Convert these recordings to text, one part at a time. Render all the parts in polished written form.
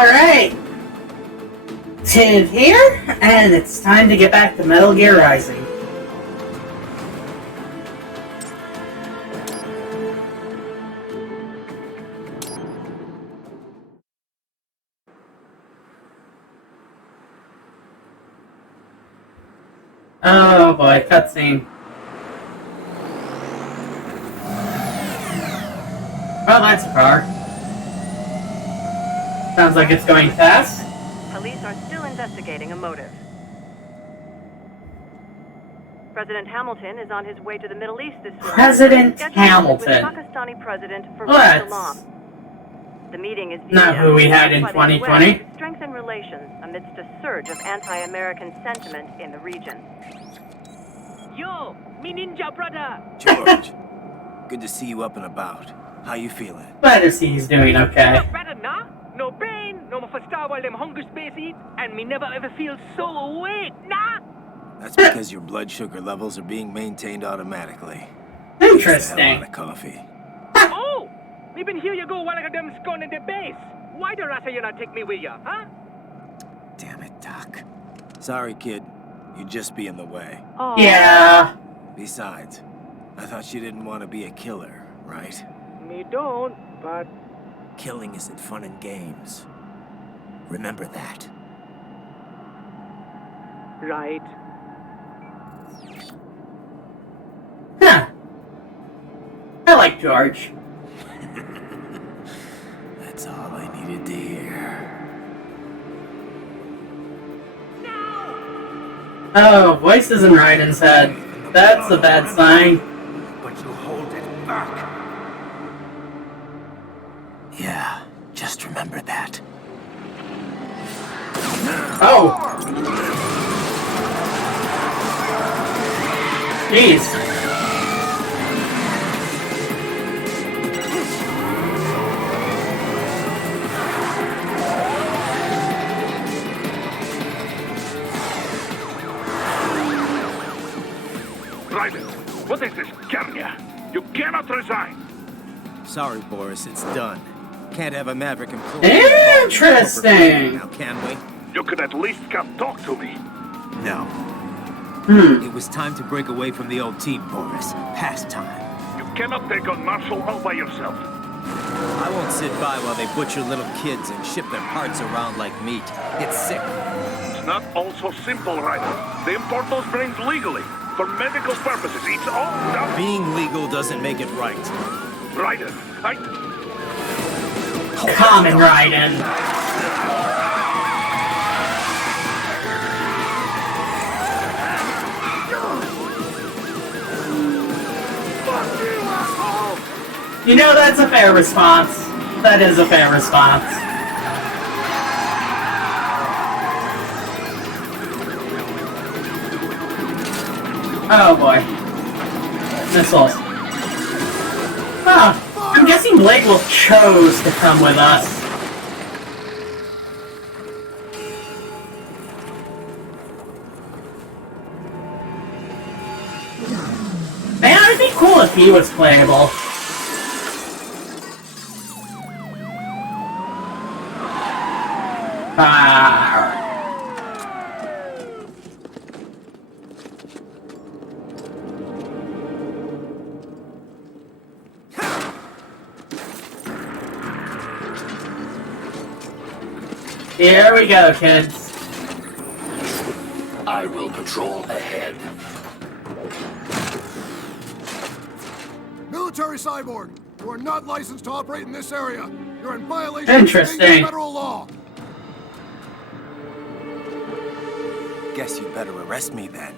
Alright. Tiv here, and it's time to get back to Metal Gear Rising. Oh boy, cutscene. Oh, that's a car. Sounds like it's going fast. Police are still investigating a motive. President Hamilton is on his way to the Middle East this morning. President Hamilton. With Pakistani President Well, that's the meeting is not who we had in 2020. To strengthen relations amidst a surge of anti-American sentiment in the region. Yo, me ninja brother! George, good to see you up and about. How you feeling? Glad to see he's doing okay. Not better, nah? No pain, no more star while them hunger space eat, and me never ever feel so awake, nah? That's because your blood sugar levels are being maintained automatically. Interesting. A coffee. Oh! Me been here you go while I got them scone in the base. Why the rasta you not take me with ya, huh? Damn it, Doc. Sorry, kid. You'd just be in the way. Oh. Yeah. Besides, I thought you didn't want to be a killer, right? Me don't, but... Killing isn't fun and games. Remember that. Right. Huh. I like George. That's all I needed to hear. Oh, voices in Raiden's head. That's a bad sign. But you hold it back. Yeah, just remember that. Oh. Jeez. Raiden, what is this, Kenya? You cannot resign. Sorry, Boris, it's done. Can't have a Maverick employee. Interesting. Now, can we? You could at least come talk to me. No. It was time to break away from the old team, Boris. Past time. You cannot take on Marshall all by yourself. I won't sit by while they butcher little kids and ship their parts around like meat. It's sick. It's not all so simple, Raiden. They import those brains legally. For medical purposes, it's all done. Being legal doesn't make it right. Raiden, Common Raiden. You know, that's a fair response. That is a fair response. Oh boy. Missiles. Huh. I'm guessing Blake will chose to come with us. Man, it'd be cool if he was playable. Here we go, kids. I will patrol ahead. Military cyborg, you are not licensed to operate in this area. You're in violation Interesting. of state and federal law. Guess you better arrest me then.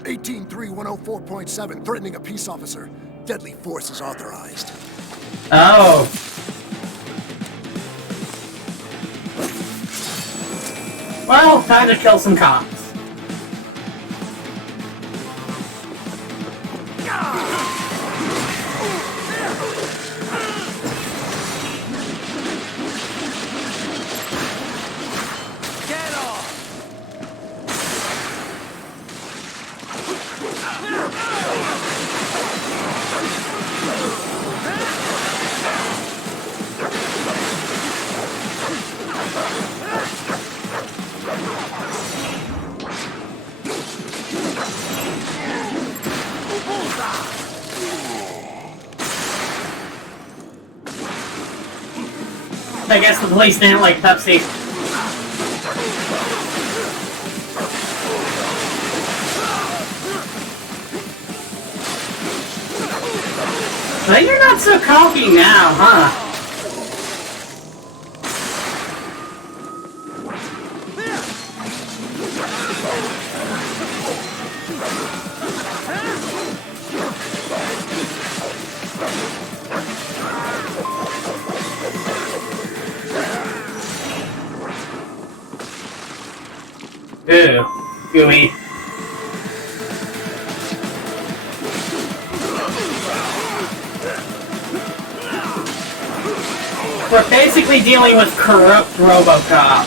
183-104.7, threatening a peace officer. Deadly force is authorized. Oh. Well, time to kill some cops. I guess the police didn't like Pepsi. But you're not so cocky now, huh? Ew, gooey. We're basically dealing with corrupt RoboCop.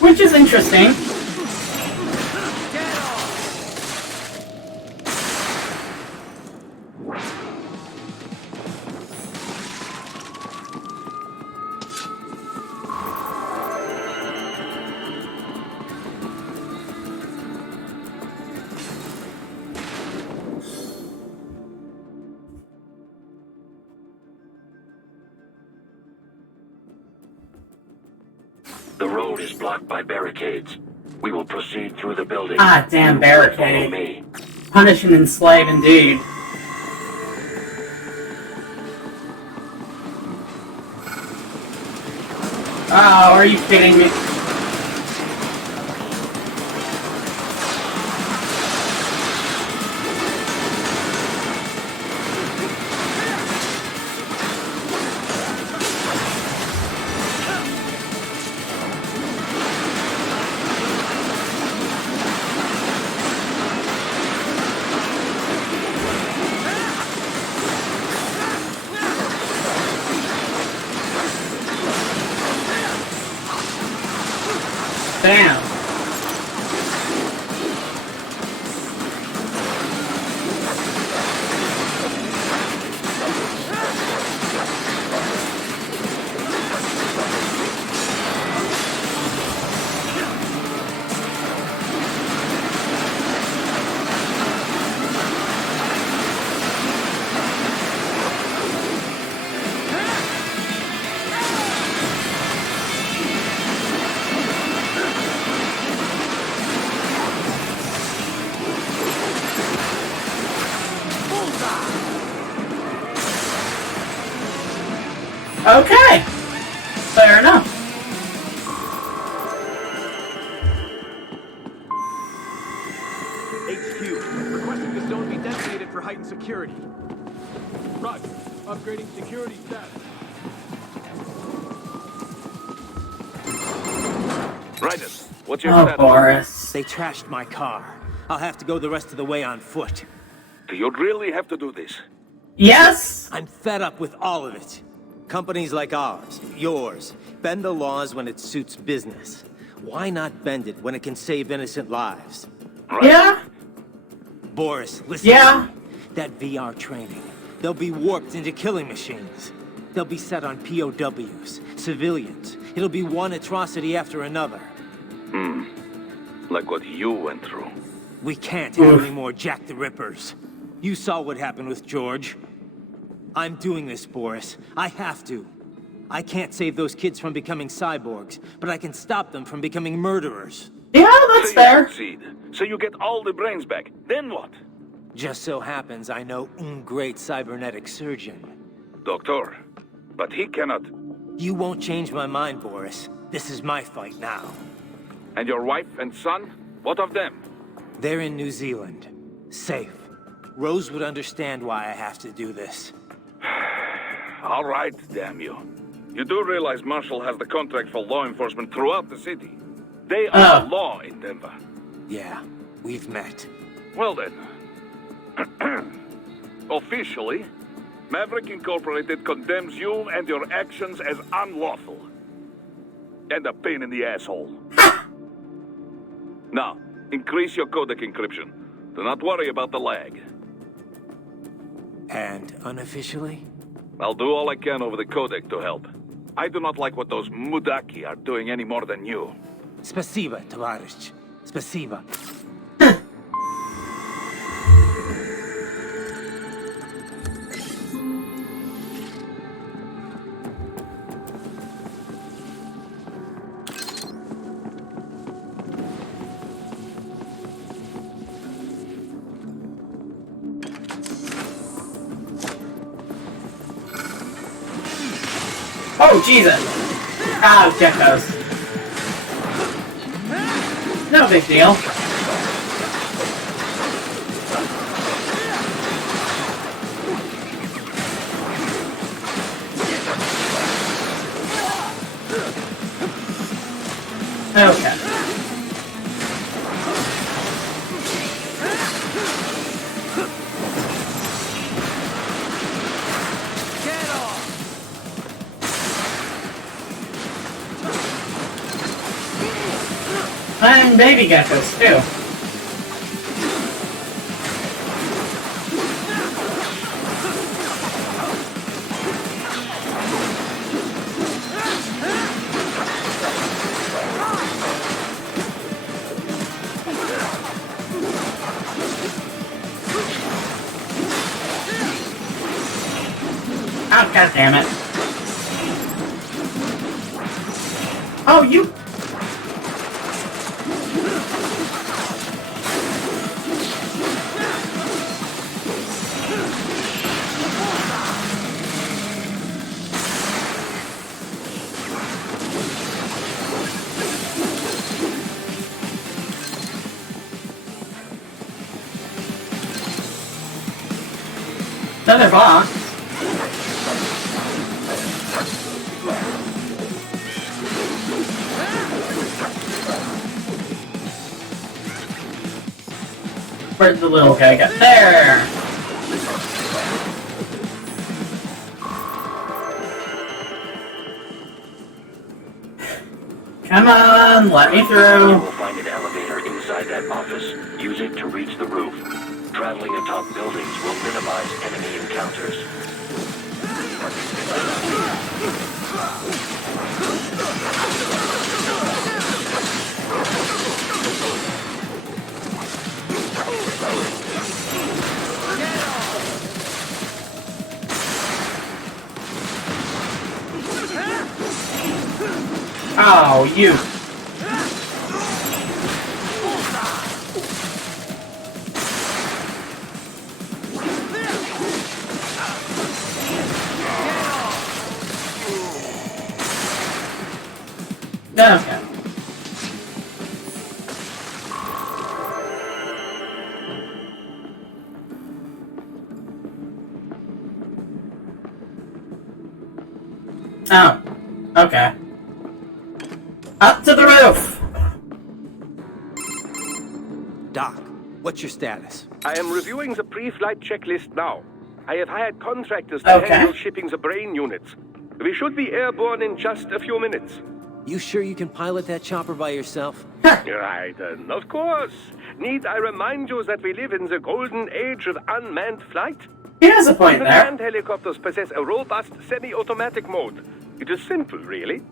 Which is interesting. The road is blocked by barricades. We will proceed through the building. Ah, damn Follow barricade. me. Punish and enslave indeed. Oh, are you kidding me? Damn. Okay. Fair enough. HQ, requesting the zone be designated for heightened security. Roger. Upgrading security status. Raiden, what's your Oh, status? Boris. They trashed my car. I'll have to go the rest of the way on foot. Do you really have to do this? Yes? I'm fed up with all of it. Companies like ours, yours, bend the laws when it suits business. Why not bend it when it can save innocent lives? Right. Yeah? Boris, listen. Yeah? To me. That VR training, they'll be warped into killing machines. They'll be set on POWs, civilians. It'll be one atrocity after another. Like what you went through. We can't have any more Jack the Rippers. You saw what happened with George. I'm doing this, Boris. I have to. I can't save those kids from becoming cyborgs, but I can stop them from becoming murderers. Yeah, that's So fair. you succeed. So you get all the brains back. Then what? Just so happens I know great cybernetic surgeon. Doctor. But he cannot. You won't change my mind, Boris. This is my fight now. And your wife and son? What of them? They're in New Zealand. Safe. Rose would understand why I have to do this. All right, damn you. You do realize Marshall has the contract for law enforcement throughout the city. They are the law in Denver. Yeah, we've met. Well then. Officially, Maverick Incorporated condemns you and your actions as unlawful. And a pain in the asshole. Now, increase your codec encryption. Do not worry about the lag. And unofficially? I'll do all I can over the codec to help. I do not like what those mudaki are doing any more than you. Спасибо, товарищ. Спасибо. Oh, Jesus! Ah, geckos. No big deal. Okay. And baby geckos, too. Oh, god damn it. Oh, you... Another box. Where'd the little guy get? There! Come on, let me You through. will find an elevator inside that office. Use it to reach the roof. Traveling atop buildings will minimize enemy encounters. Oh, you. Okay. Oh. Okay. Up to the roof! Doc, what's your status? I am reviewing the pre-flight checklist now. I have hired contractors to handle shipping the brain units. We should be airborne in just a few minutes. You sure you can pilot that chopper by yourself? Right, of course. Need I remind you that we live in the golden age of unmanned flight? He has a point Even there. manned helicopters possess a robust semi-automatic mode. It is simple, really.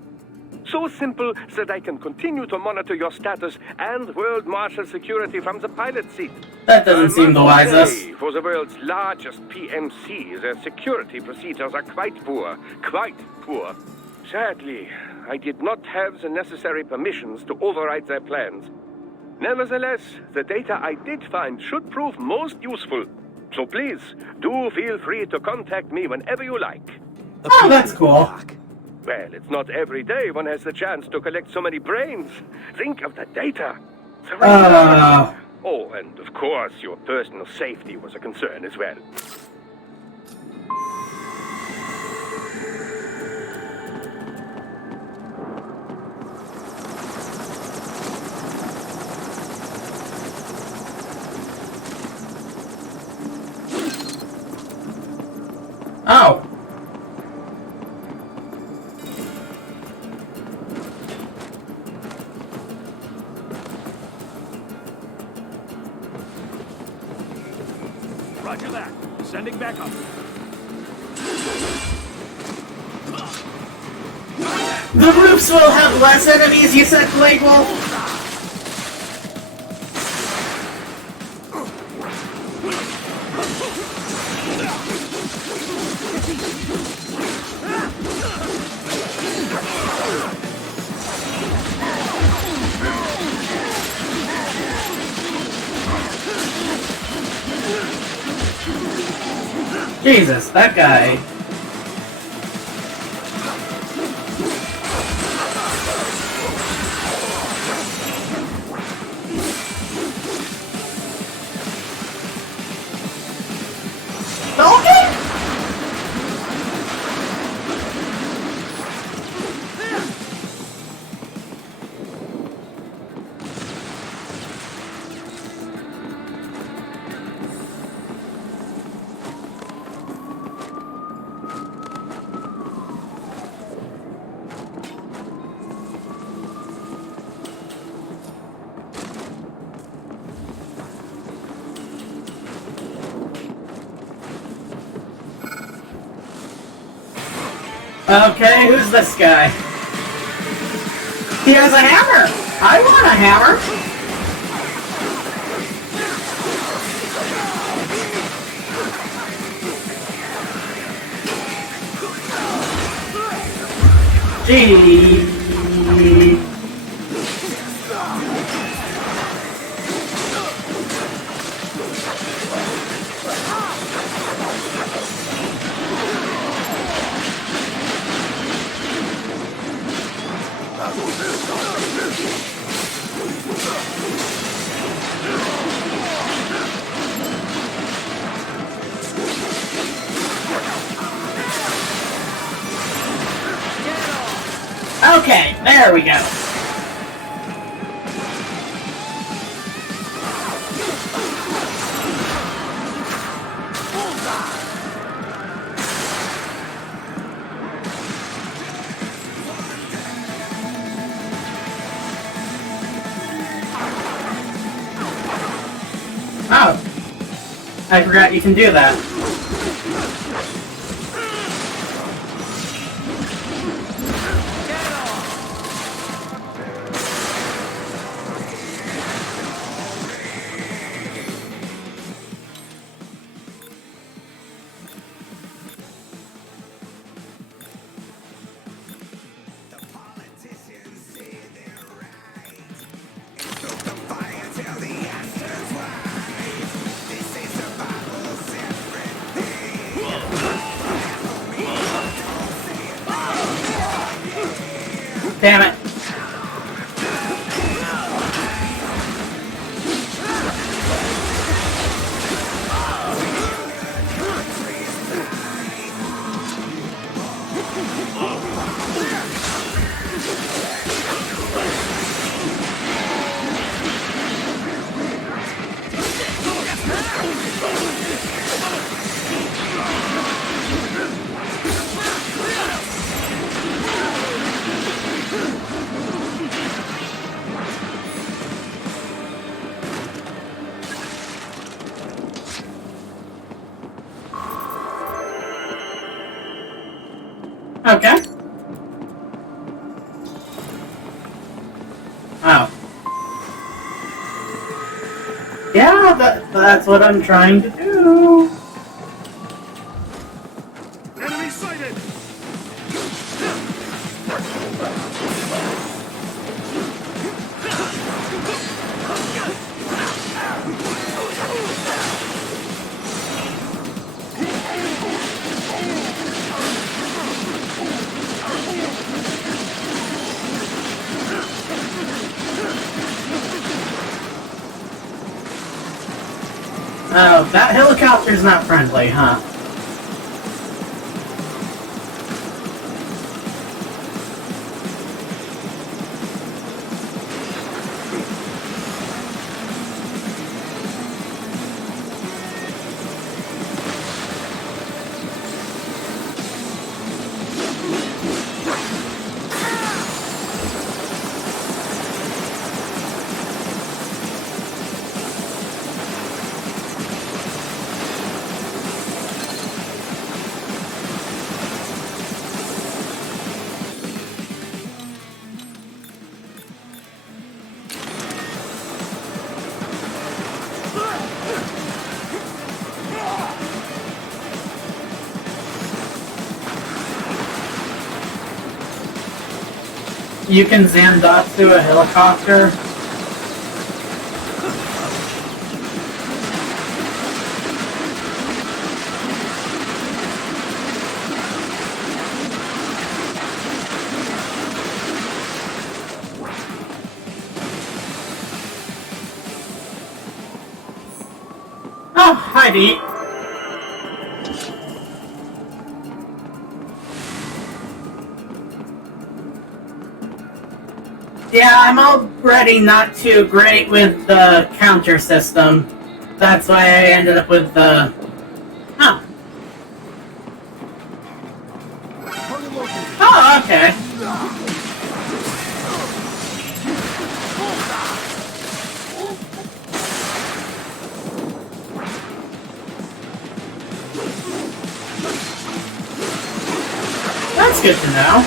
So simple that I can continue to monitor your status and world marshal security from the pilot seat. That doesn't seem the I must wisest. say, for the world's largest PMC, their security procedures are quite poor. Quite poor. Sadly, I did not have the necessary permissions to override their plans. Nevertheless, the data I did find should prove most useful. So please, do feel free to contact me whenever you like. Oh, that's cool. Doc. Well, it's not every day one has the chance to collect so many brains. Think of the data. The return. Oh, and of course, your personal safety was a concern as well. Oh. Roger that. Sending back up. The roofs will have less enemies, you said, Plague Wolf? Jesus, that guy. Okay. Okay, who's this guy? He has a hammer! I want a hammer! Gee. Okay, there we go. Oh, I forgot you can do that. Damn it. Okay. Oh. Yeah, that's what I'm trying to do. Enemy sighted! Oh, that helicopter's not friendly, huh? you can Zandatsu a helicopter. Oh, hi, Dee. Yeah, I'm already not too great with the counter system. That's why I ended up with the... Huh. Oh, okay. That's good to know.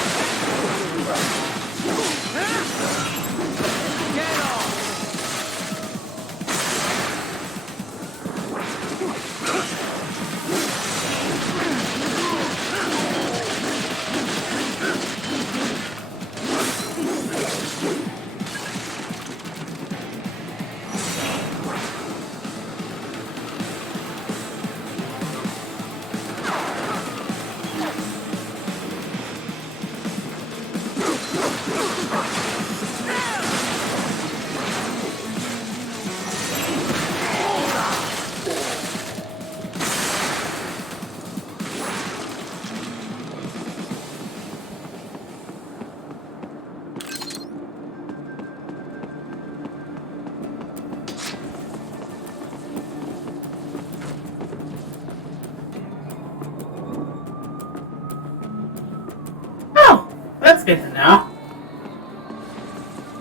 Oh, that's good to know.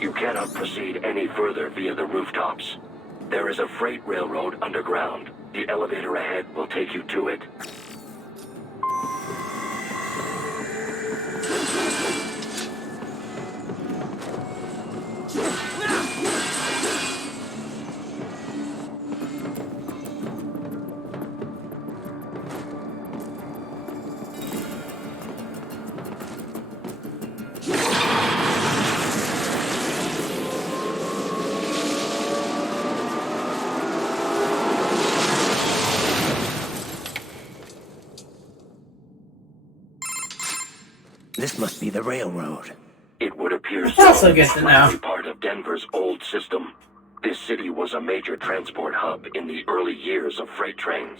You cannot proceed any further via the rooftops. There is a freight railroad underground. The elevator ahead will take you to it. This must be the railroad. It would appear That's also good to It might know. be part of Denver's old system. This city was a major transport hub in the early years of freight trains.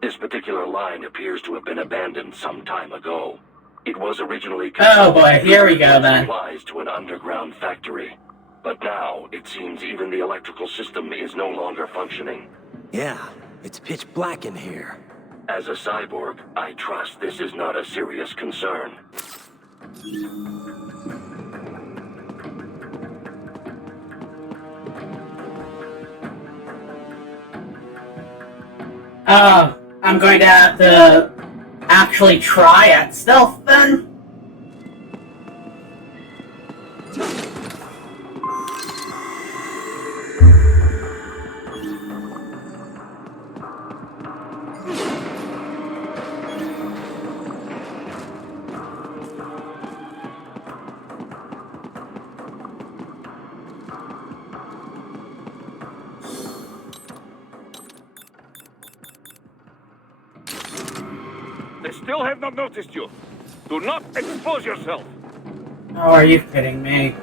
This particular line appears to have been abandoned some time ago. It was originally Oh boy, here we go then. supplies to an underground factory. But now, it seems even the electrical system is no longer functioning. Yeah, it's pitch black in here. As a cyborg, I trust this is not a serious concern. I'm going to have to actually try at stealth then? They still have not noticed you. Do not expose yourself. Oh, are you kidding me?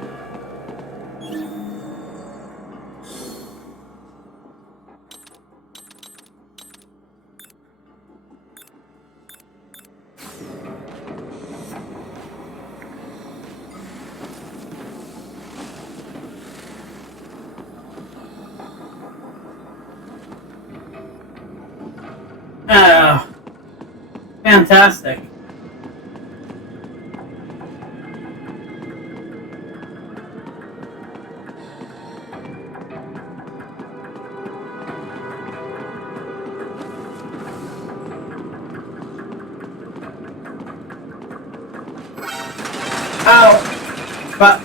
Oh, fantastic. Oh, but...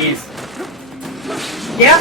jeez. Yep.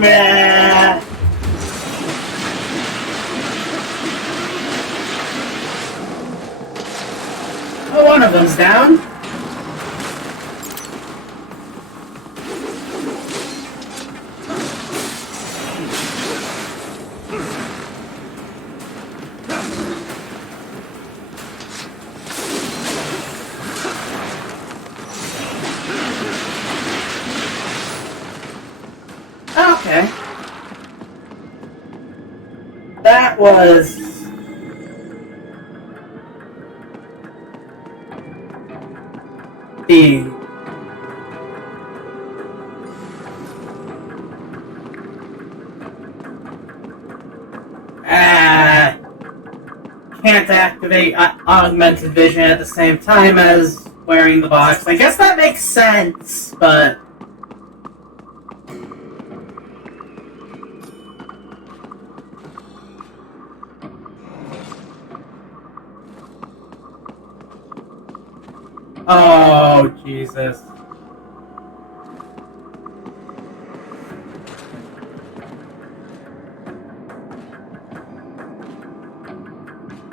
Meh. Oh, one of them's down. Okay. That was... the... Can't activate augmented vision at the same time as wearing the box. I guess that makes sense, but... Oh, Jesus.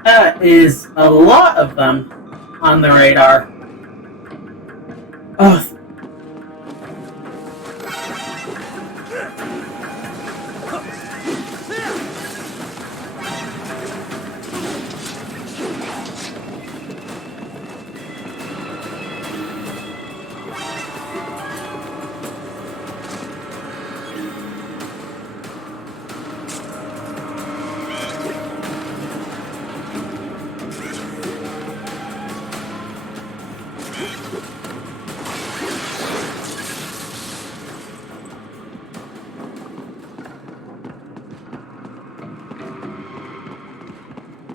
That is a lot of them on the radar. Oh.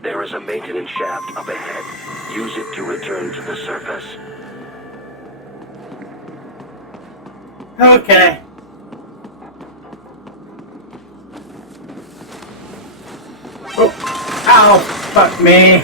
There is a maintenance shaft up ahead. Use it to return to the surface. Okay. Oh. Ow, fuck me.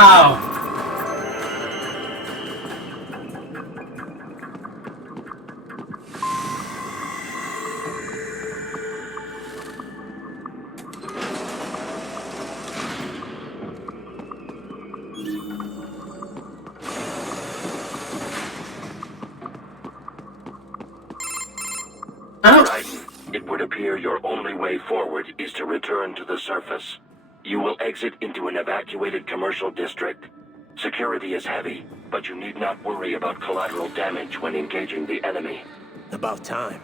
Ow. Right. It would appear your only way forward is to return to the surface. You will exit into an evacuated commercial district. Security is heavy, but you need not worry about collateral damage when engaging the enemy. About time.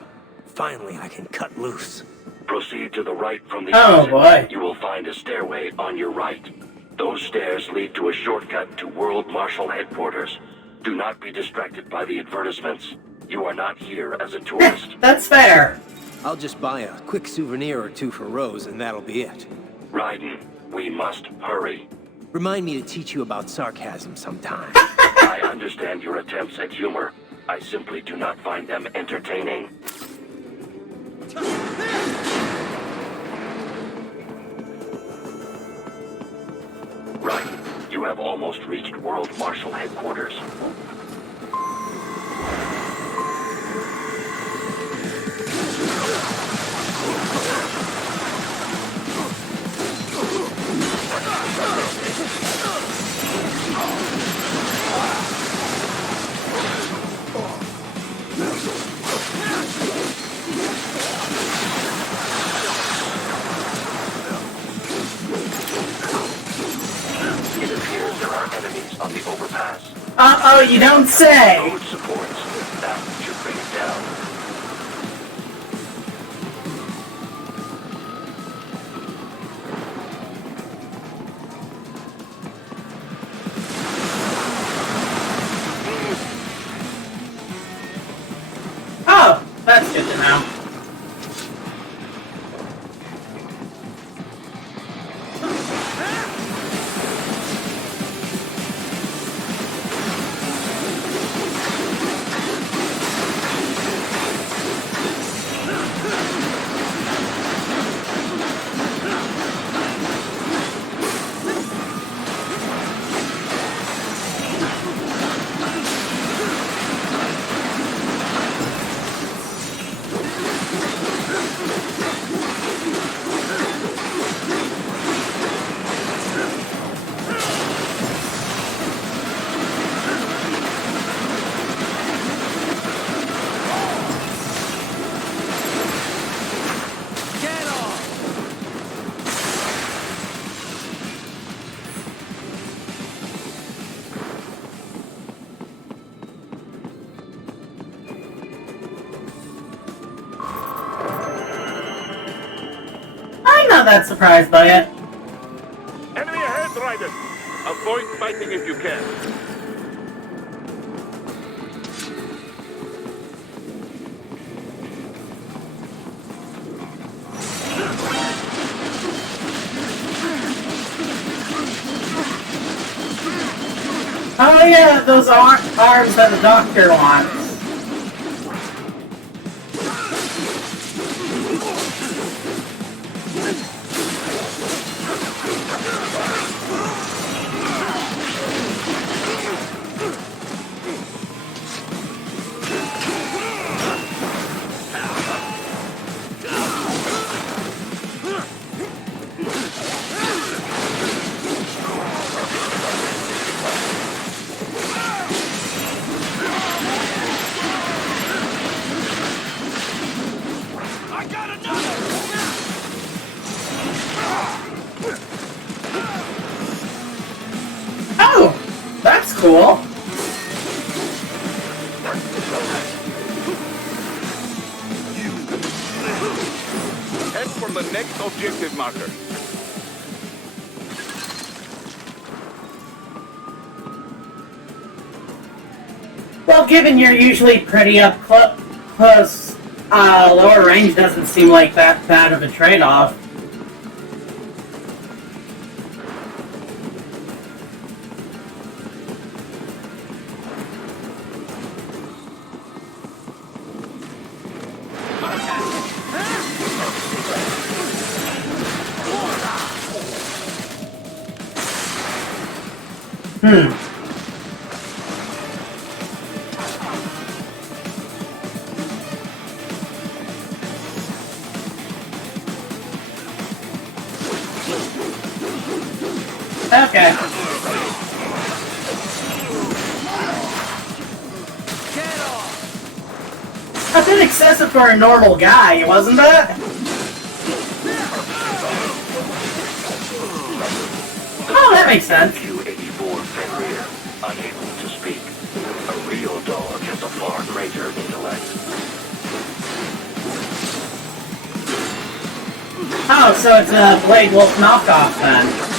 Finally, I can cut loose. Proceed to the right from the Oh, exit. boy. You will find a stairway on your right. Those stairs lead to a shortcut to World Marshal headquarters. Do not be distracted by the advertisements. You are not here as a tourist. That's fair. I'll just buy a quick souvenir or two for Rose, and that'll be it. Raiden, we must hurry. Remind me to teach you about sarcasm sometime. I understand your attempts at humor. I simply do not find them entertaining. Right. You You have almost reached World Marshal Headquarters. It appears there are enemies on the overpass. Uh-oh, you don't say! Road supports. That should bring it down. Oh, that's good to know. I'm not that surprised by it. Enemy ahead, Riders! Avoid fighting if you can. Oh yeah, those arms that the doctor wants. Oh, that's cool. Head for the next objective marker. Well, given you're usually pretty up close, lower range doesn't seem like that bad of a trade-off. Okay. A bit excessive for a normal guy, wasn't it? Oh, that makes sense. Q-84 Fenrir, unable to speak. A real dog has a far greater intellect. Oh, so it's a Blade Wolf knockoff then.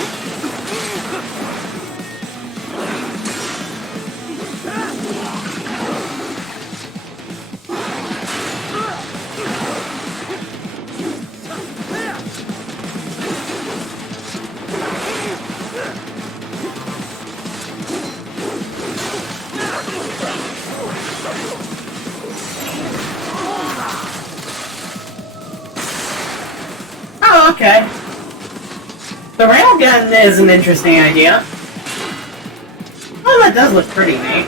Oh, okay. The railgun is an interesting idea. that does look pretty neat.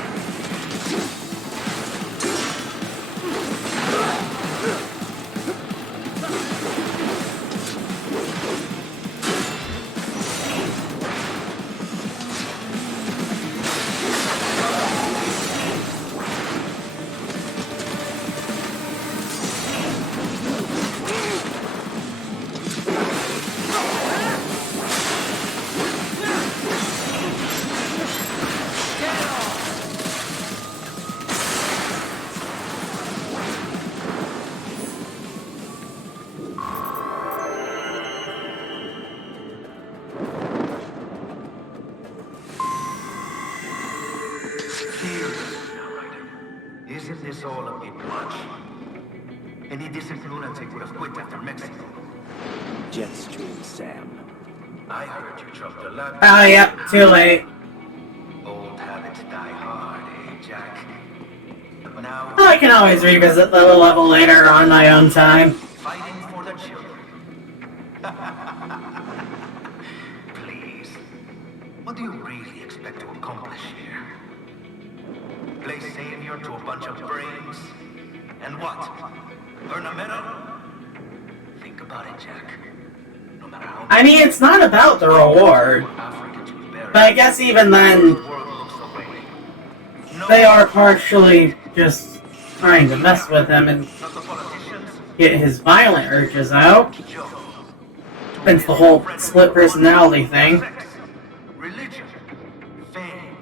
Isn't this all a bit much? Any decent lunatic would have quit after Mexico. Jetstream, Sam. I heard you dropped a lot. Oh, yep, too late. Old habits die hard, eh, Jack? But now, I can always revisit the level later on my own time. fighting for the children. Please. What do you really expect to accomplish here? Play savior to a bunch of brains? And what? Earn a medal? Think about it, Jack. No matter how I mean, it's not about the reward. Africans we bury, But I guess even then, the world looks away. No, they are partially just trying to mess with him and not the politicians. get his violent urges out. Joe. Since the whole split personality thing. Sex, religion, fame.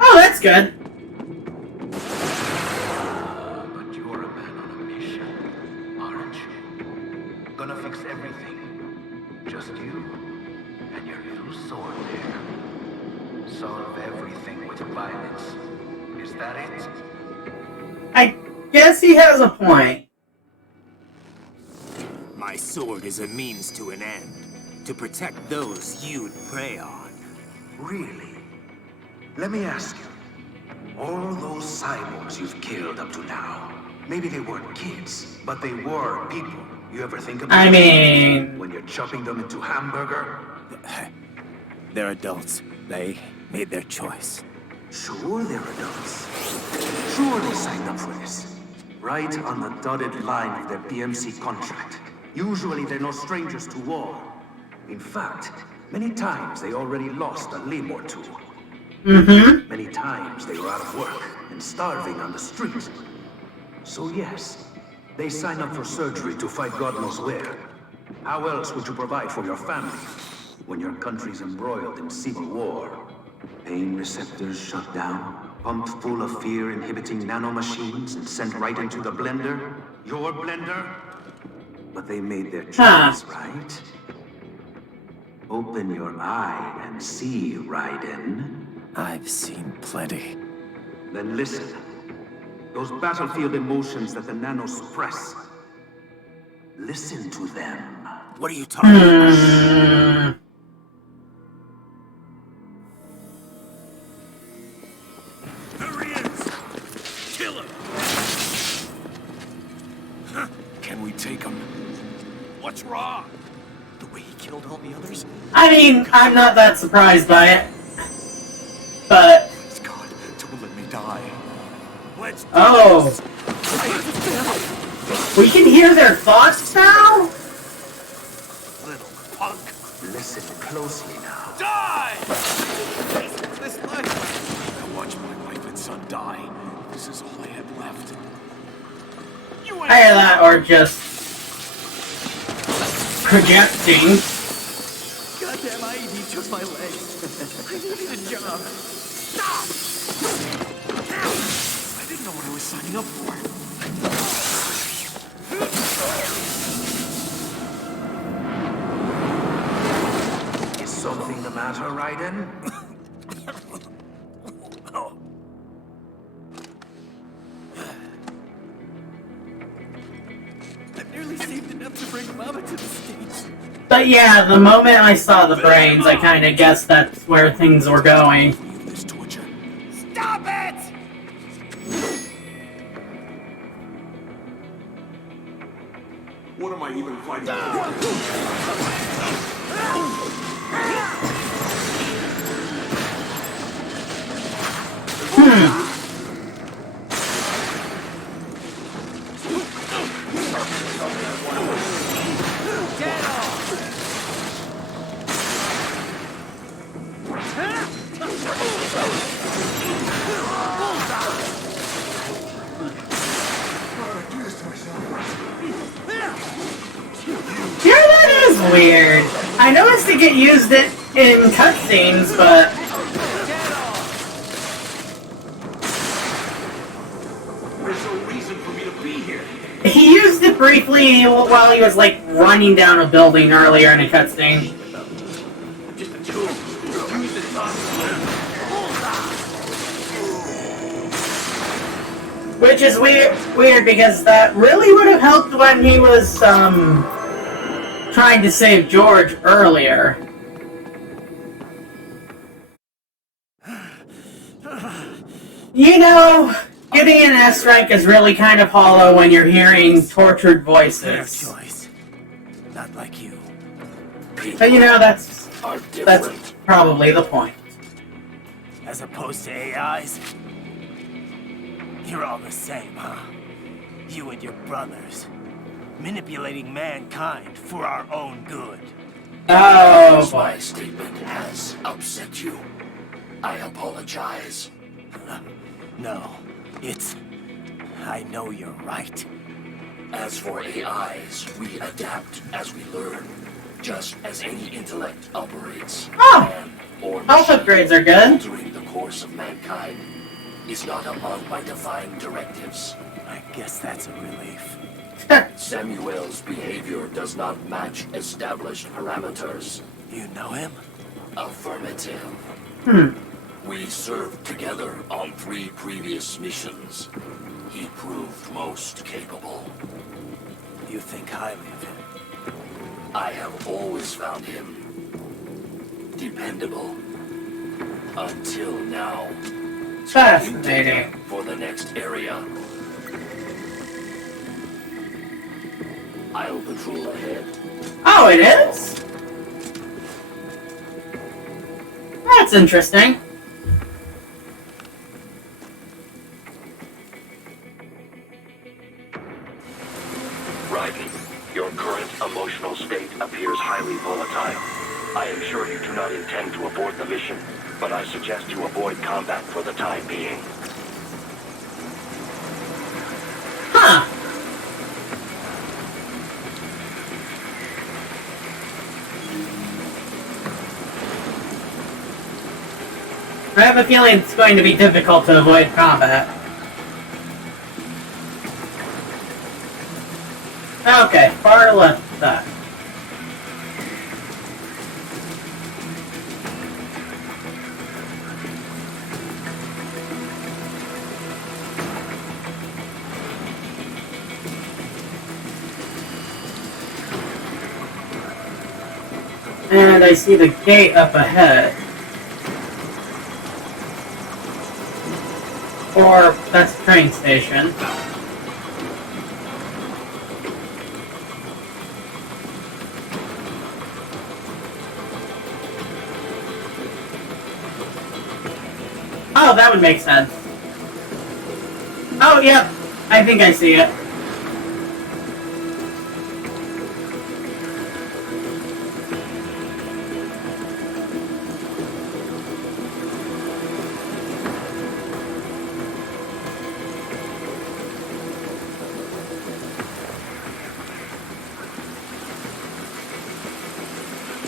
Oh, that's good. But you're a man on a mission, aren't you? Gonna fix everything. Just you and your little sword there. Solve everything with violence. Is that it? I guess he has a point. My sword is a means to an end. To protect those you'd prey on. Really? Let me ask you. All those cyborgs you've killed up to now, maybe they weren't kids, but they were people. You ever think about I it? mean, When you're chopping them into hamburger? They're adults. They made their choice. Sure they're adults. Sure they signed up for this. Right on the dotted line of their PMC contract. Usually they're no strangers to war. In fact, many times they already lost a limb or two. Many times they were out of work and starving on the street. So yes, they sign up for surgery to fight God knows where. How else would you provide for your family when your country's embroiled in civil war? Pain receptors shut down, pumped full of fear-inhibiting nanomachines and sent right into the blender? Your blender? But they made their choice, right? Open your eye and see, Raiden. I've seen plenty. Then listen. Those battlefield emotions that the nanos suppress. Listen to them. What are you talking about? There he is! Kill him! Can we take him? What's wrong? The way he killed all the others? I mean, I'm not that surprised by it. But, Please, God, don't let me die. Let's do oh, this. we can hear their thoughts now? Little punk. Listen closely now. Die! This life. I watched my wife and son die. This is all I had left. You Either that or just projecting. Goddamn IED took my legs. I needed a job. Stop! I didn't know what I was signing up for. Is something the matter, Raiden? I've nearly saved enough to bring Mama to the States. But yeah, the moment I saw the brains, I kind of guessed that's where things were going. This torture. Stop it! what am I even fighting for? Yeah, that is weird. I noticed to get used it in cutscenes, but There's no reason for me to be here. he used it briefly while he was like running down a building earlier in a cutscene. Just a tool. Use it thoughtfully. Which is weird because that really would have helped when he was trying to save George earlier. You know, getting an S rank is really kind of hollow when you're hearing tortured Their voices. choice. Not like you. But you know, that's Are different. probably the point. As opposed to AIs? You're all the same, huh? You and your brothers. Manipulating mankind for our own good. Oh If boy. my statement has upset you, I apologize. No, it's... I know you're right. As for AIs, we adapt as we learn, just as any intellect operates. Oh, Man or health machine upgrades are good. altering the course of mankind is not among my defined directives. I guess that's a relief. Samuel's behavior does not match established parameters. You know him? Affirmative. We served together on 3 previous missions. He proved most capable. You think highly of him? I have always found him dependable. Until now. Fascinating. For the next area. I'll patrol ahead. Oh, it is? That's interesting. Raiden, your current emotional state appears highly volatile. I am sure you do not intend to abort the mission, but I suggest you avoid combat for the time being. Huh. I have a feeling it's going to be difficult to avoid combat. Okay, far left side. And I see the gate up ahead. Or that's the train station. Oh, that would make sense. Oh, yep. I think I see it.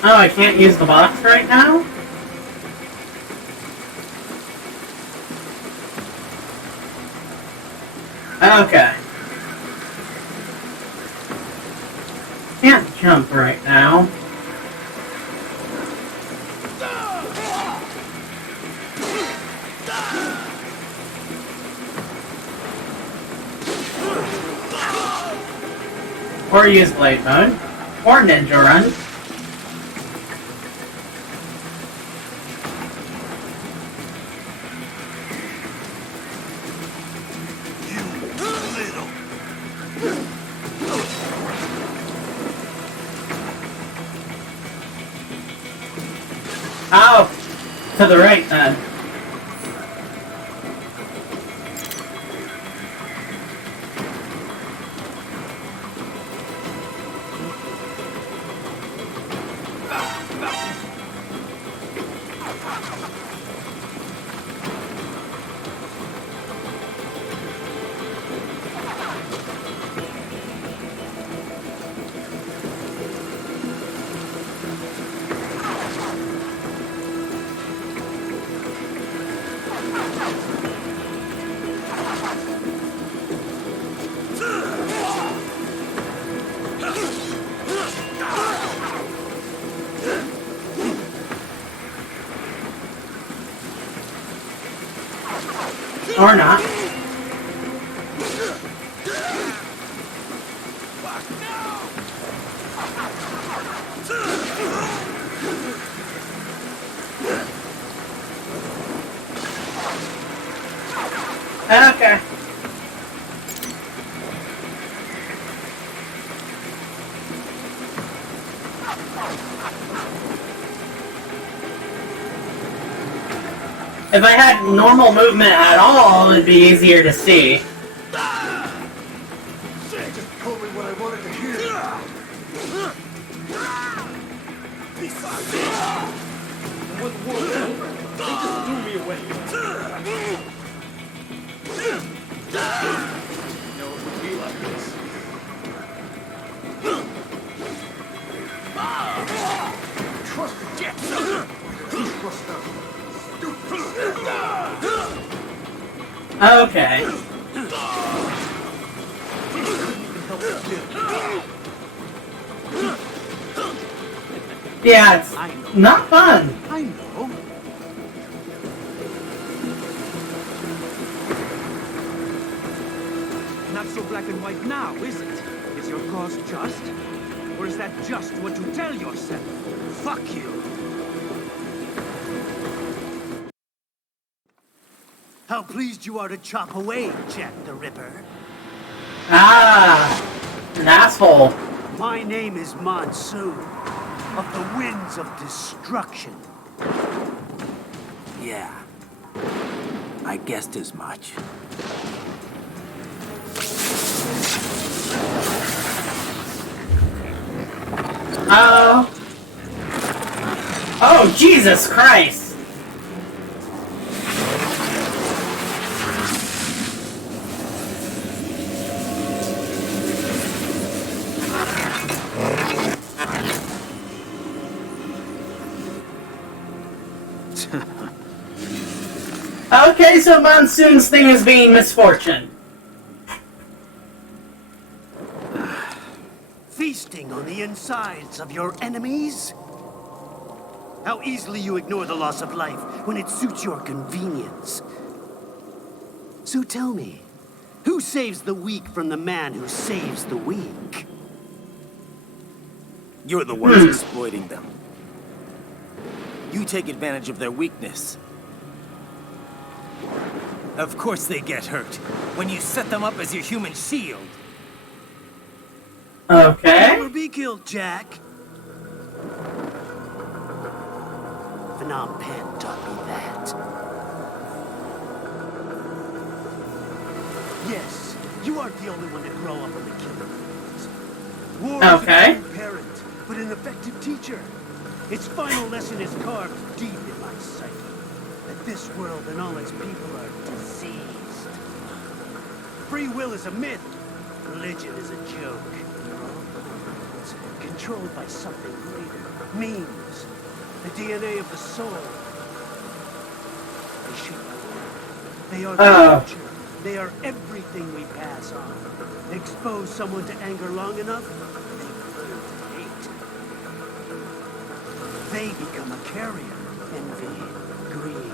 Oh, I can't use the box right now? Okay. Can't jump right now. Or use blade mode. Or ninja run. Oh, to the right then. Or not. Okay. If I had normal movement at all, it'd be easier to see. Just told me what I wanted to hear. When the war's over, they just threw me away. You know it would be like this. Trust me. Trust them. Okay. Yeah, it's not fun. I know. Not so black and white now, is it? Is your cause just? Or is that just what you tell yourself? Fuck you! How pleased you are to chop away, Jack the Ripper. Ah, an asshole. My name is Monsoon, of the Winds of Destruction. Yeah, I guessed as much. Oh. Oh, Jesus Christ. Okay, so Monsoon's thing is being misfortune. Feasting on the insides of your enemies? How easily you ignore the loss of life when it suits your convenience. So tell me, who saves the weak from the man who saves the weak? You're the ones exploiting them. You take advantage of their weakness. Of course they get hurt when you set them up as your human shield. Okay. Never be killed, Jack. Phnom Penh taught me that. Yes, you aren't the only one to grow up in the killing fields. War Okay. is a cruel parent, but an effective teacher. Its final lesson is carved deep in my psyche. That this world and all its people are diseased. Free will is a myth. Religion is a joke. It's controlled by something greater. Memes. The DNA of the soul. They shape our world. They are the future. They are everything we pass on. Expose someone to anger long enough, they learn to hate. They become a carrier. Envy, greed,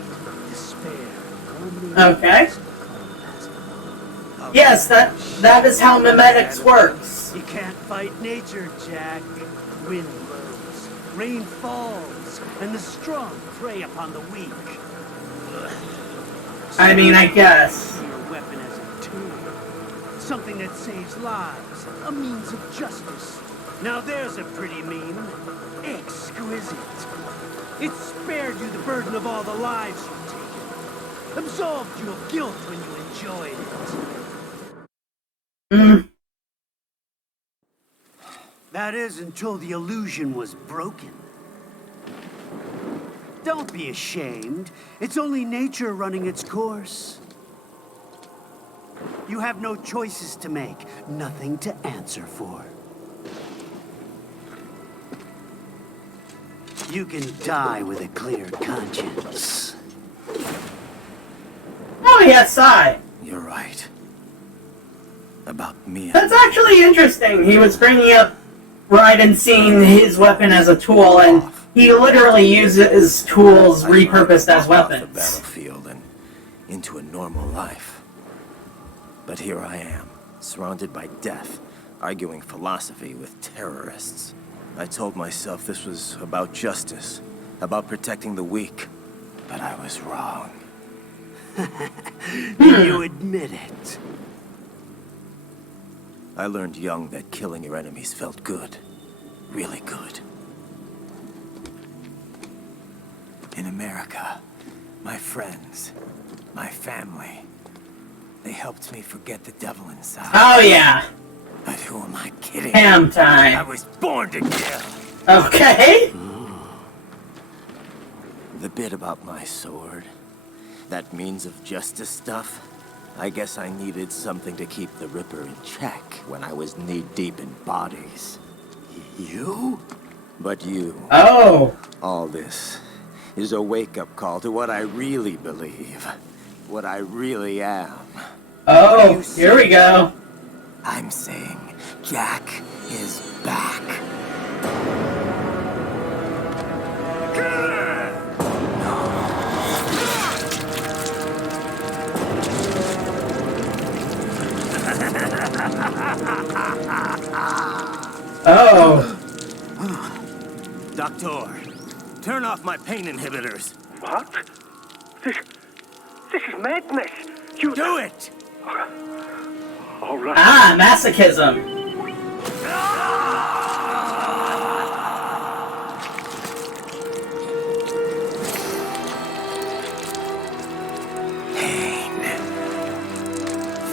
despair. Okay. Yes, that is how mimetics works. You can't fight nature, Jack. Wind blows, rain falls, and the strong prey upon the weak. I mean, I guess. Your weapon as a tool. Something that saves lives. A means of justice. Now there's a pretty meme. Exquisite. It spared you the burden of all the lives you've taken. Absolved you of guilt when you enjoyed it. Mm. That is until the illusion was broken. Don't be ashamed. It's only nature running its course. You have no choices to make, nothing to answer for. You can die with a clear conscience. Oh, yes, You're right. About me. That's actually interesting. He was bringing up Raiden seeing his weapon as a tool, and he literally uses tools repurposed as The weapons. battlefield and into a normal life. But here I am, surrounded by death, arguing philosophy with terrorists. I told myself this was about justice, about protecting the weak. But I was wrong. You admit it. I learned young that killing your enemies felt good. Really good. In America, my friends, my family, they helped me forget the devil inside. Oh, yeah. But who am I kidding? Ham I time. was born to kill. Okay. The bit about my sword, that means of justice stuff, I guess I needed something to keep the Ripper in check when I was knee-deep in bodies. You? But you, Oh. all this, is a wake-up call to what I really believe. What I really am. Oh, here we go. I'm saying Jack is back. Oh. Doctor, turn off my pain inhibitors. What? This is madness. You Do it! All right. Ah, masochism. Pain.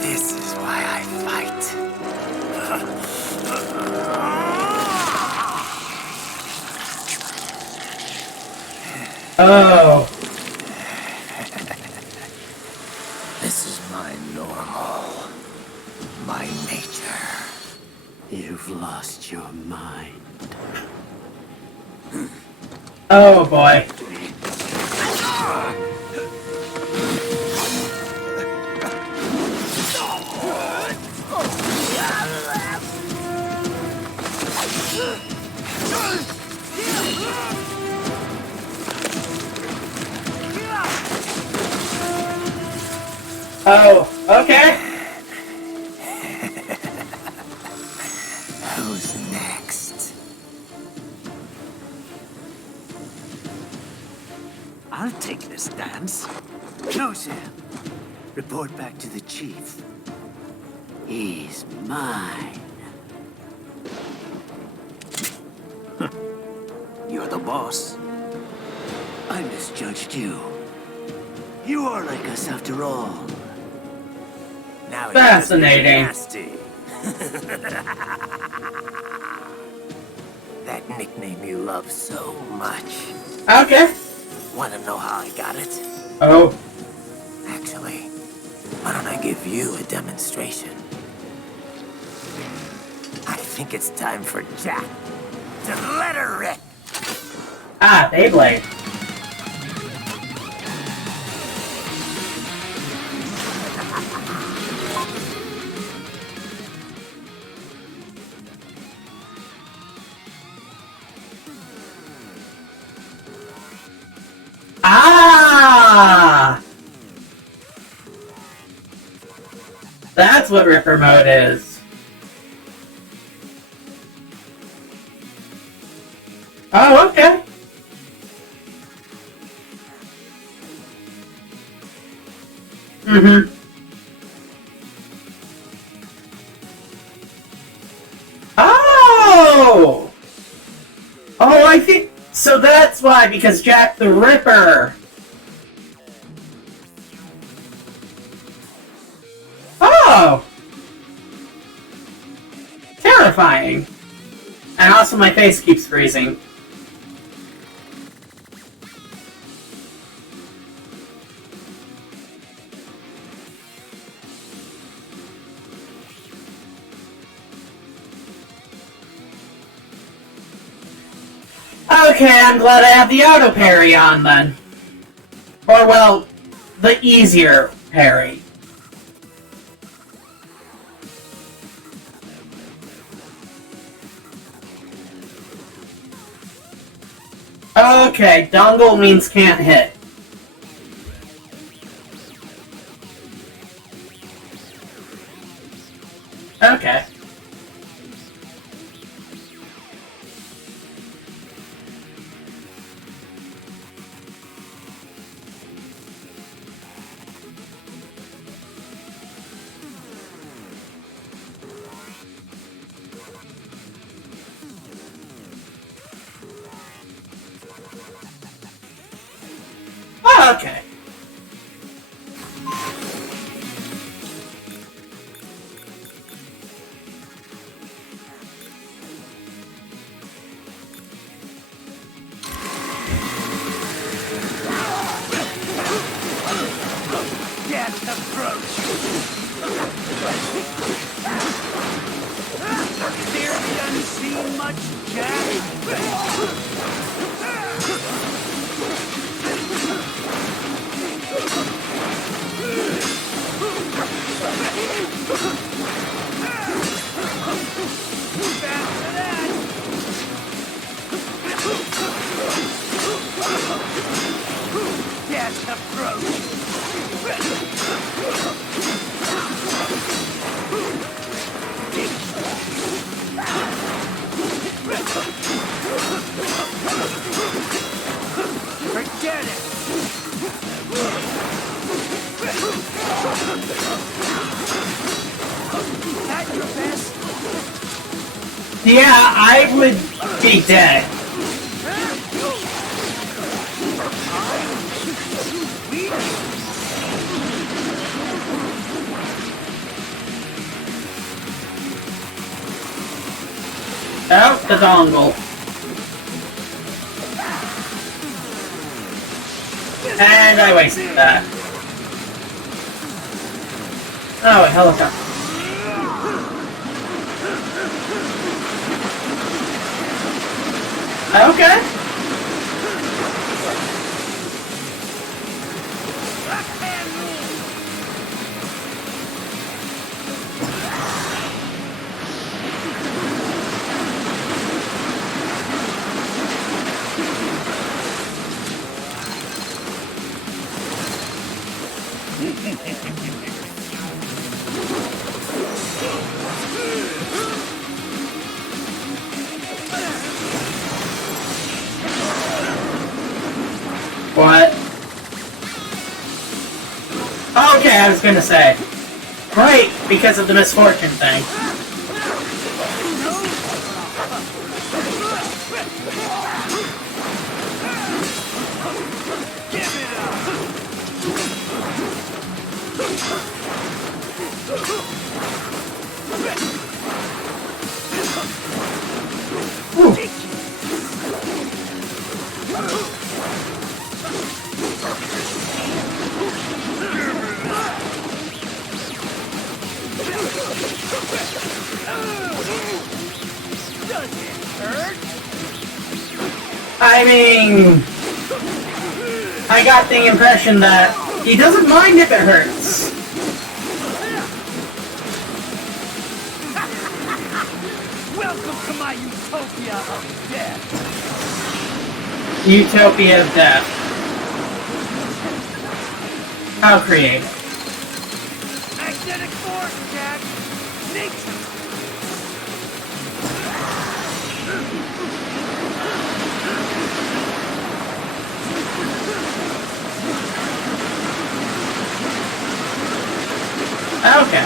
This is why I fight. Oh. This is my normal. My nature. You've lost your mind. Oh, boy. Oh, okay. Who's next? I'll take this dance. No, Sam. Report back to the chief. He's mine. You're the boss. I misjudged you. You are like us after all. Now Fascinating. you're just being nasty. That nickname you love so much. Okay. Want to know how I got it? Oh. Actually, why don't I give you a demonstration? I think it's time for Jack to let her rip. Ah, Beyblade. Ah! That's what Ripper Mode is. Oh, okay. Mm-hmm. Oh! Oh, I think... So that That's why, because Jack the Ripper! Oh! Terrifying. And also my face keeps freezing. Okay, I'm glad I have the auto parry on then. Or, well, the easier parry. Okay, dongle means can't hit. Okay. Oh, okay. Death approach. Fear the unseen much, Jack? Death approach. Forget it. At your best. Yeah, I would be dead. Oh, the dongle. And I wasted that. Oh, a helicopter. Okay. What? Okay, I was gonna say. Right, because of the misfortune thing. I mean, I got the impression that he doesn't mind if it hurts. Welcome to my utopia of death. Utopia of death. How creative. Magnetic force, Jack. Nature. Okay.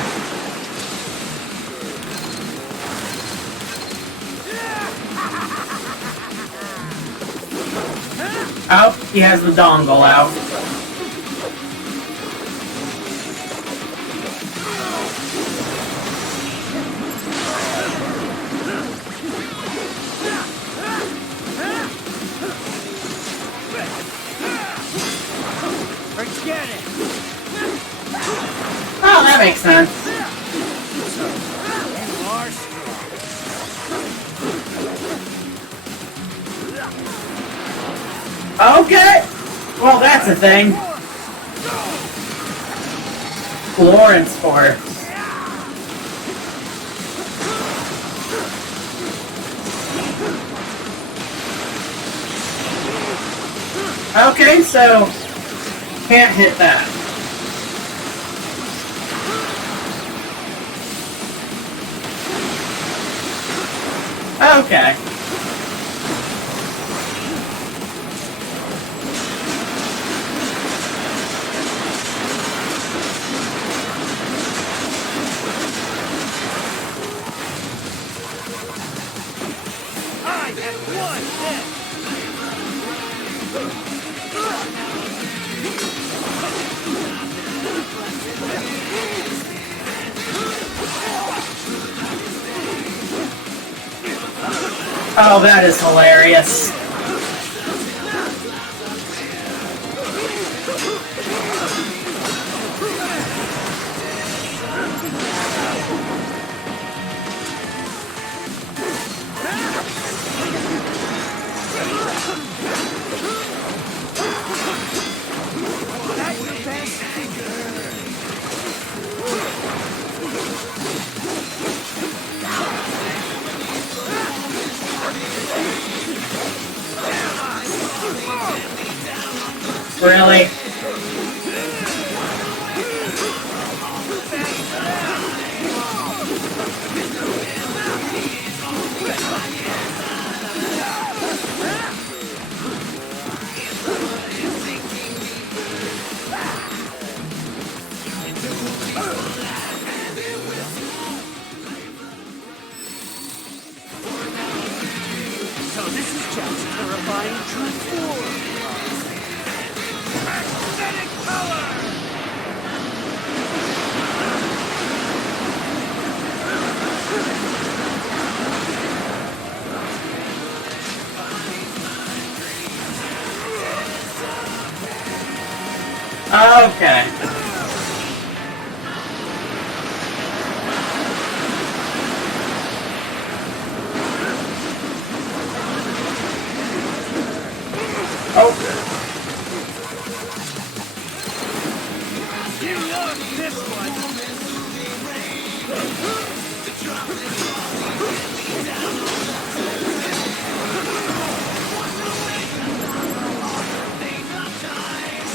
Oh, he has the dongle out. Forget it! Oh, that makes sense. You are strong. Okay! Well, that's a thing. Lawrence Force. Okay, so can't hit that. Okay. I have won this! Oh, that is hilarious. Really? So this is just terrifying transform. Magnetic power! Okay. Oh. You lost this one!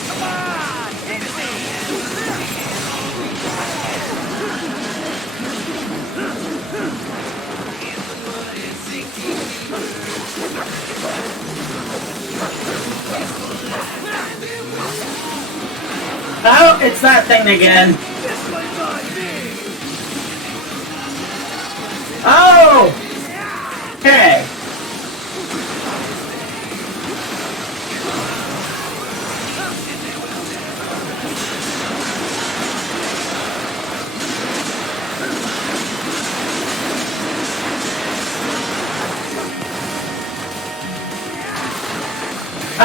Come on! Hit Oh, it's that thing again. This one's on me! Oh! Okay.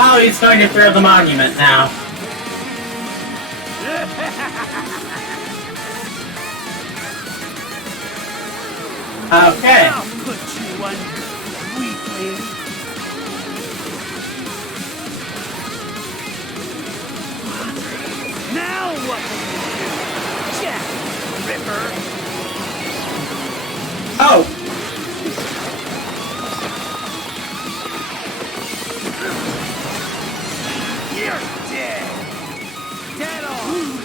Oh, he's going to throw the monument now. Okay. I'll put you under, weakling. Now what will you do? Jack Ripper! Oh! You're dead! Dead on!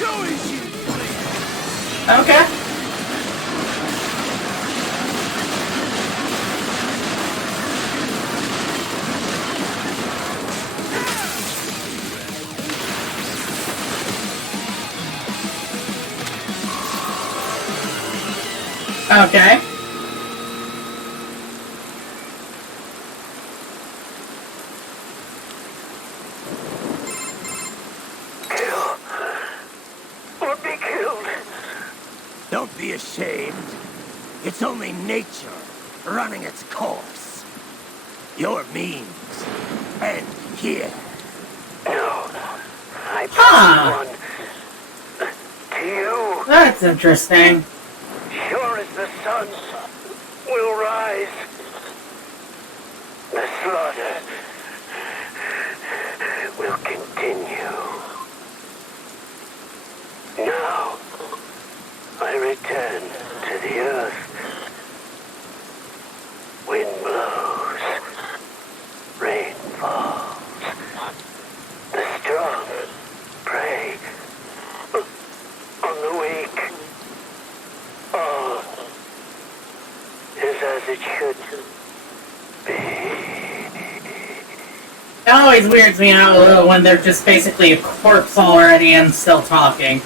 Do as you please! Okay. Okay. ashamed? It's only nature running its course. Your means end here. No. I Huh. one to you. That's interesting. Sure as the sun will rise. The slaughter will continue. Now, I return to the earth. Wind blows. Rain falls. The strong prey on the weak. All is as it should be. It always weirds me out a little when they're just basically a corpse already and still talking.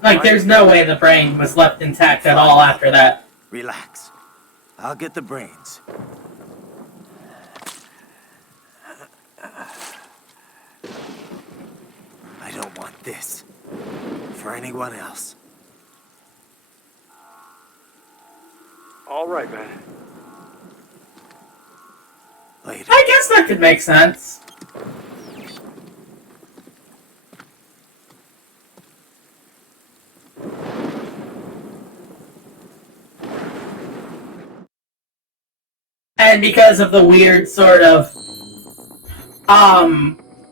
Like, there's no way the brain was left intact at all after that. Relax. I'll get the brains. I don't want this for anyone else. All right, man. Later. I guess that could make sense. And because of the weird sort of,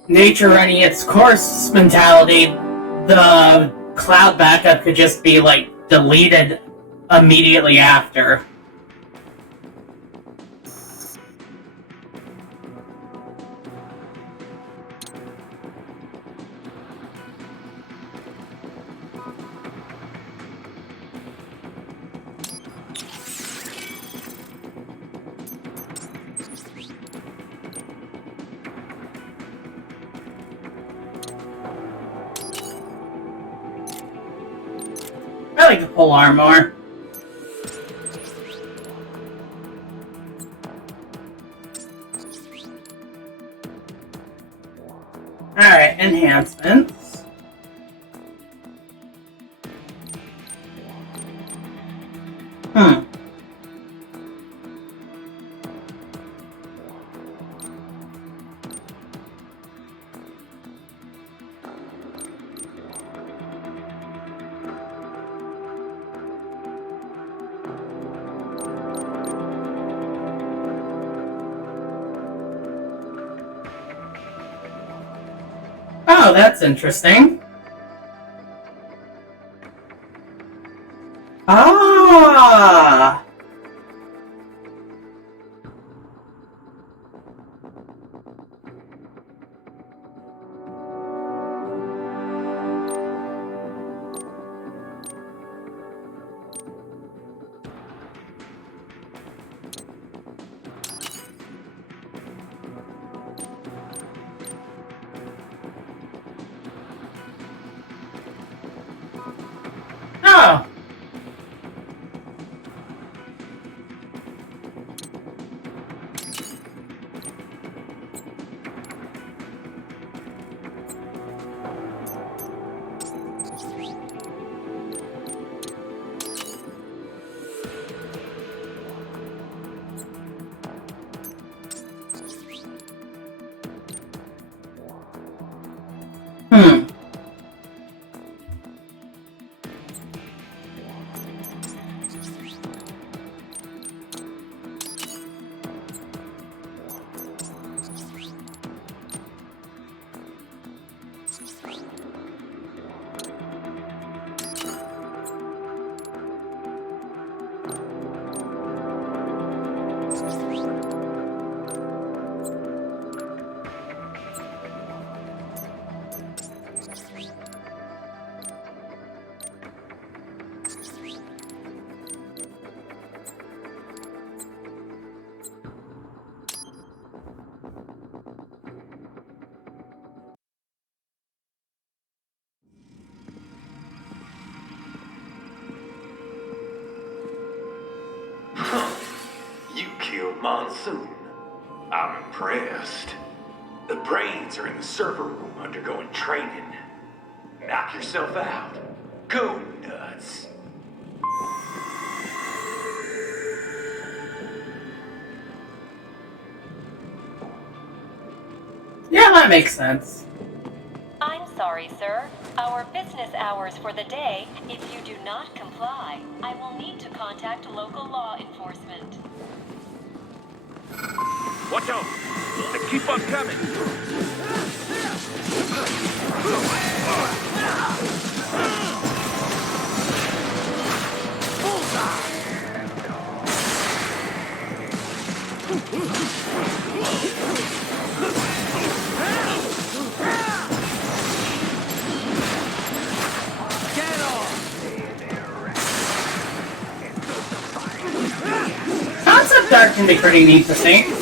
nature running its course mentality, the cloud backup could just be, like, deleted immediately after. I like the pole arm more. Alright, enhancements. Oh, that's interesting. Ah! Oh! You killed Monsoon. I'm impressed. The brains are in the server room undergoing training. Knock yourself out. Go nuts. Yeah, that makes sense. I'm sorry, sir. Our business hours for the day, if you do not comply, I will need to contact local law enforcement. Watch out! They keep on coming! Concept art can be pretty neat to see.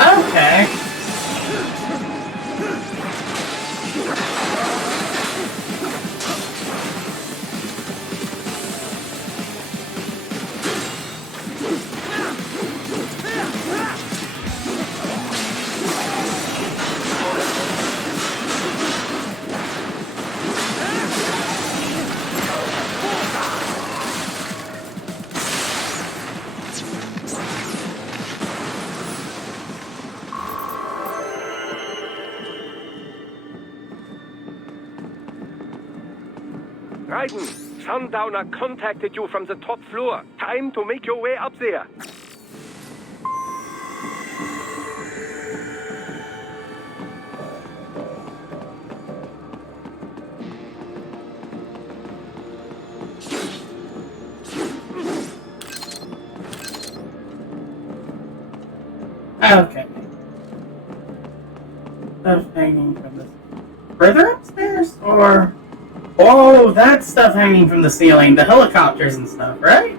Okay. Raiden, Sundowner contacted you from the top floor. Time to make your way up there. Okay. Stuff hanging from the... Further upstairs? Or... Oh, that stuff hanging from the ceiling. The helicopters and stuff, right?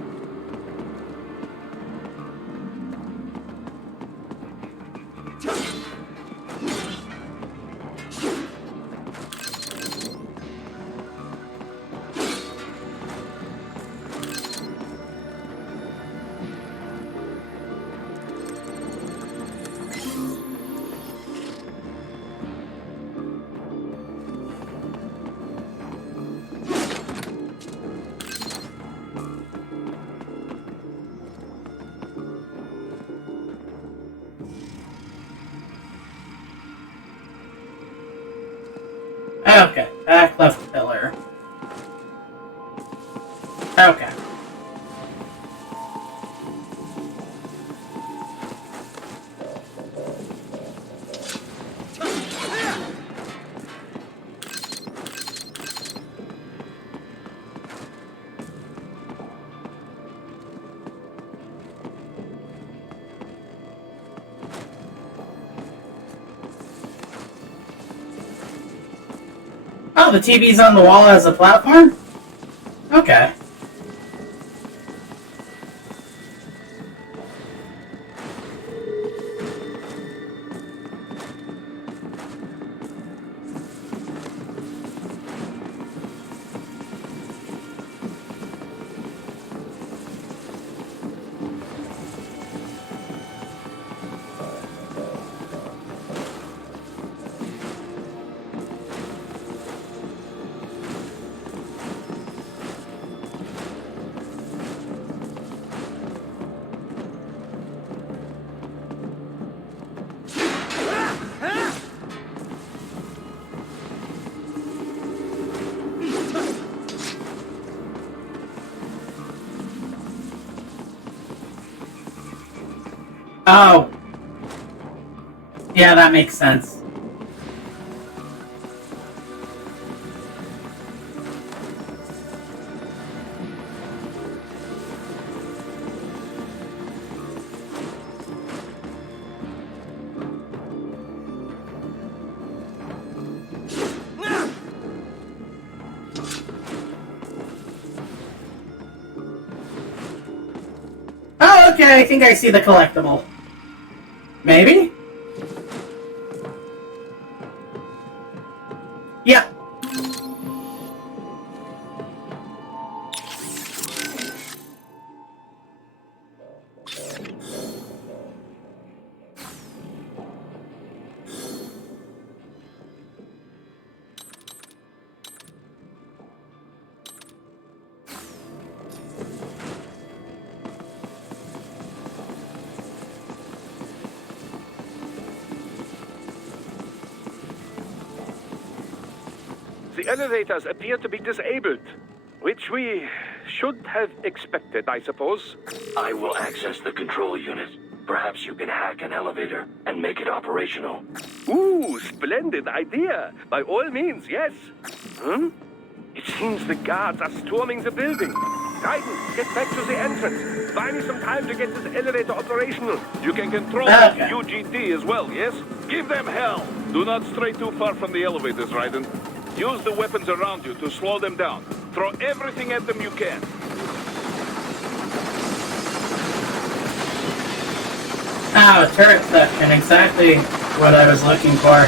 Okay, back left pillar. Okay. Oh, the TV's on the wall as a platform? Okay. Oh. Yeah, that makes sense. Oh, okay, I think I see the collectible. Maybe? Yeah. The elevators appear to be disabled, which we should have expected, I suppose. I will access the control unit. Perhaps you can hack an elevator and make it operational. Ooh, splendid idea. By all means, yes. It seems the guards are storming the building. Raiden, get back to the entrance. Buy me some time to get this elevator operational. You can control Okay. UGT as well, yes? Give them hell! Do not stray too far from the elevators, Raiden. Use the weapons around you to slow them down. Throw everything at them you can. Oh, turret section, exactly what I was looking for.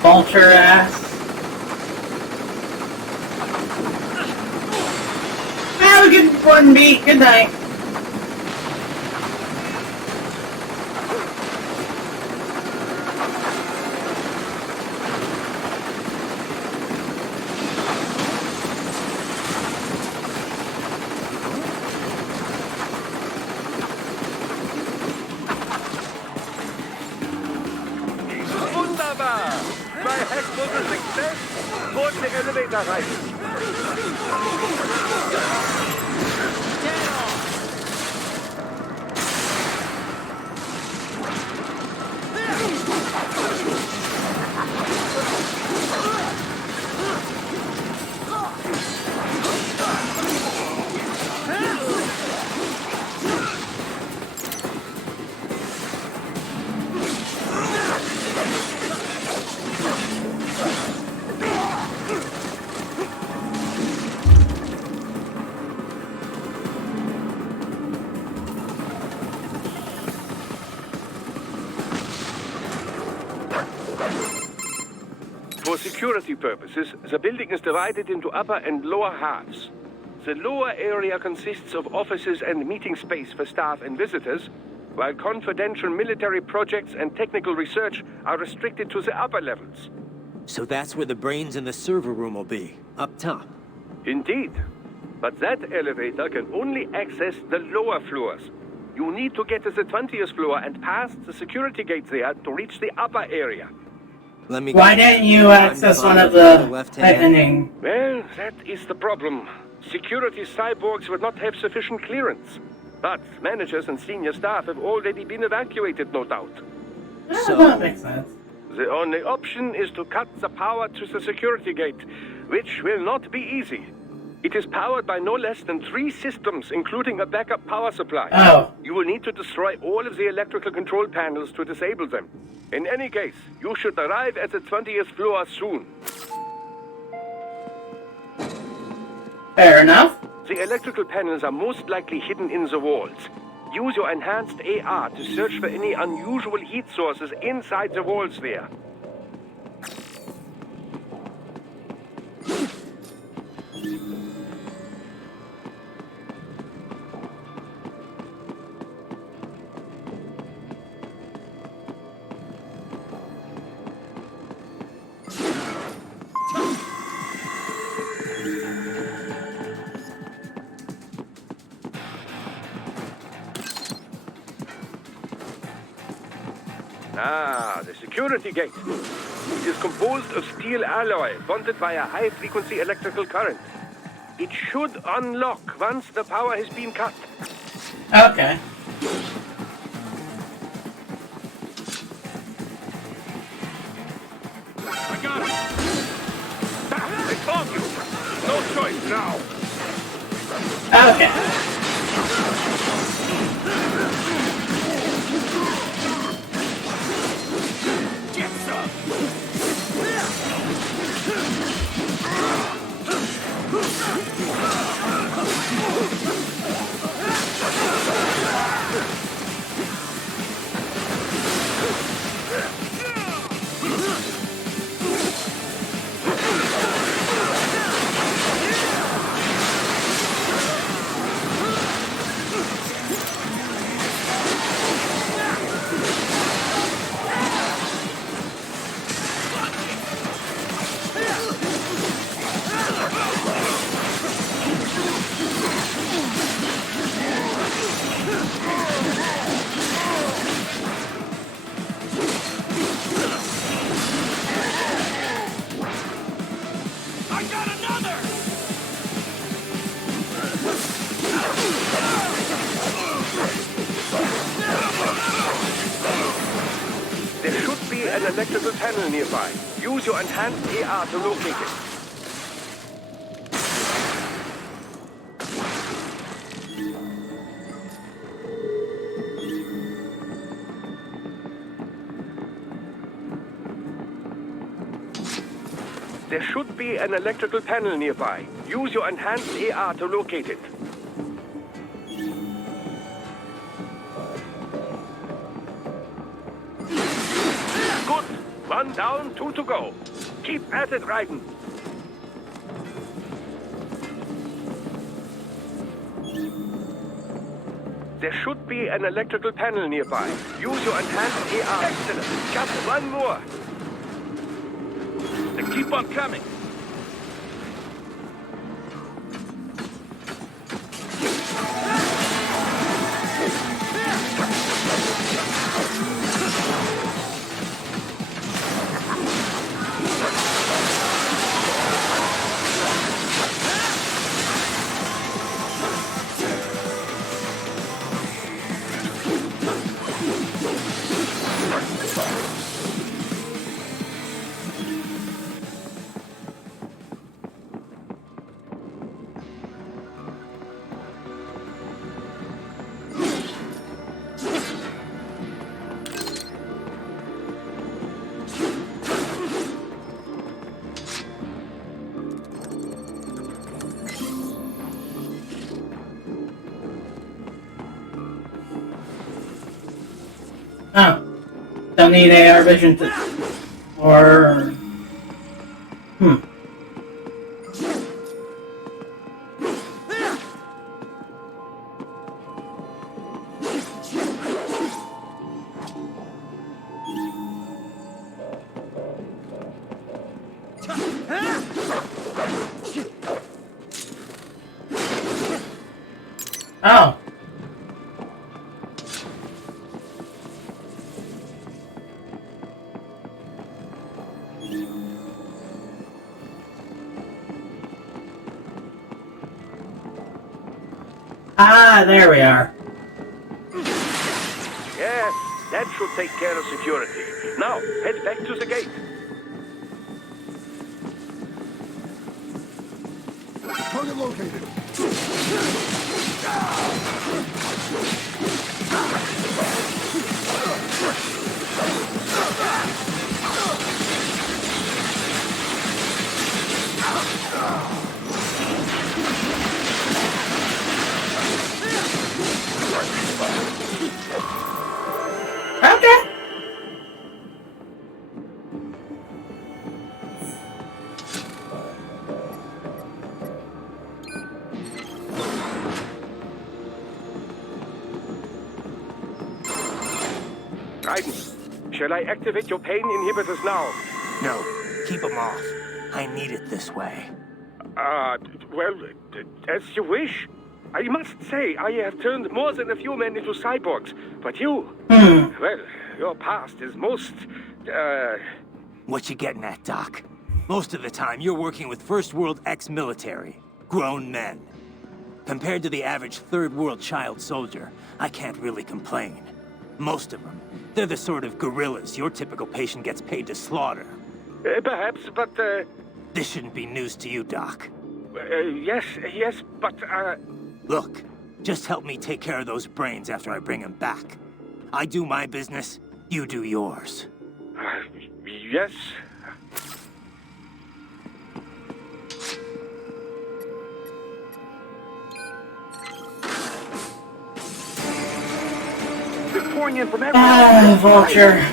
Vulture ass. Have a good one, beat. Good night. Wunderbar! My hack was a success. Board the elevator, Raiden. For security purposes, the building is divided into upper and lower halves. The lower area consists of offices and meeting space for staff and visitors, while confidential military projects and technical research are restricted to the upper levels. So that's where the brains in the server room will be, up top. Indeed. But that elevator can only access the lower floors. You need to get to the 20th floor and pass the security gate there to reach the upper area. Let me. Why didn't you access one of the tightening? Well, that is the problem. Security cyborgs would not have sufficient clearance. But managers and senior staff have already been evacuated, no doubt. So that makes sense. The only option is to cut the power to the security gate, which will not be easy. It is powered by no less than 3 systems, including a backup power supply. Oh. You will need to destroy all of the electrical control panels to disable them. In any case, you should arrive at the 20th floor soon. Fair enough. The electrical panels are most likely hidden in the walls. Use your enhanced AR to search for any unusual heat sources inside the walls there. Ah, the security gate. It is composed of steel alloy bonded by a high-frequency electrical current. It should unlock once the power has been cut. Okay. I got it! Ah, I told you! No choice now! Okay. Get some! There should be an electrical panel nearby. Use your enhanced AR to locate it. There should be an electrical panel nearby. Use your enhanced AR to locate it. Good. One down, two to go. Keep at it, Raiden. There should be an electrical panel nearby. Use your enhanced AR. Excellent. Just one more. And keep on coming. Oh. Don't need AR vision to... Or... Oh. Ah, there we are. Yes, that should take care of security. Now, head back to the gate. Target located. Okay. Raiden, shall I activate your pain inhibitors now? No, keep them off. I need it this way. Well, as you wish. I must say, I have turned more than a few men into cyborgs, but you... Well, your past is most, What you getting at, Doc? Most of the time, you're working with First World ex-military. grown men. Compared to the average third-world child soldier, I can't really complain. Most of them, they're the sort of guerrillas your typical patient gets paid to slaughter. Perhaps, but, This shouldn't be news to you, Doc. yes, but, Look, just help me take care of those brains after I bring them back. I do my business, you do yours. yes. They're pouring in from everywhere. Vulture.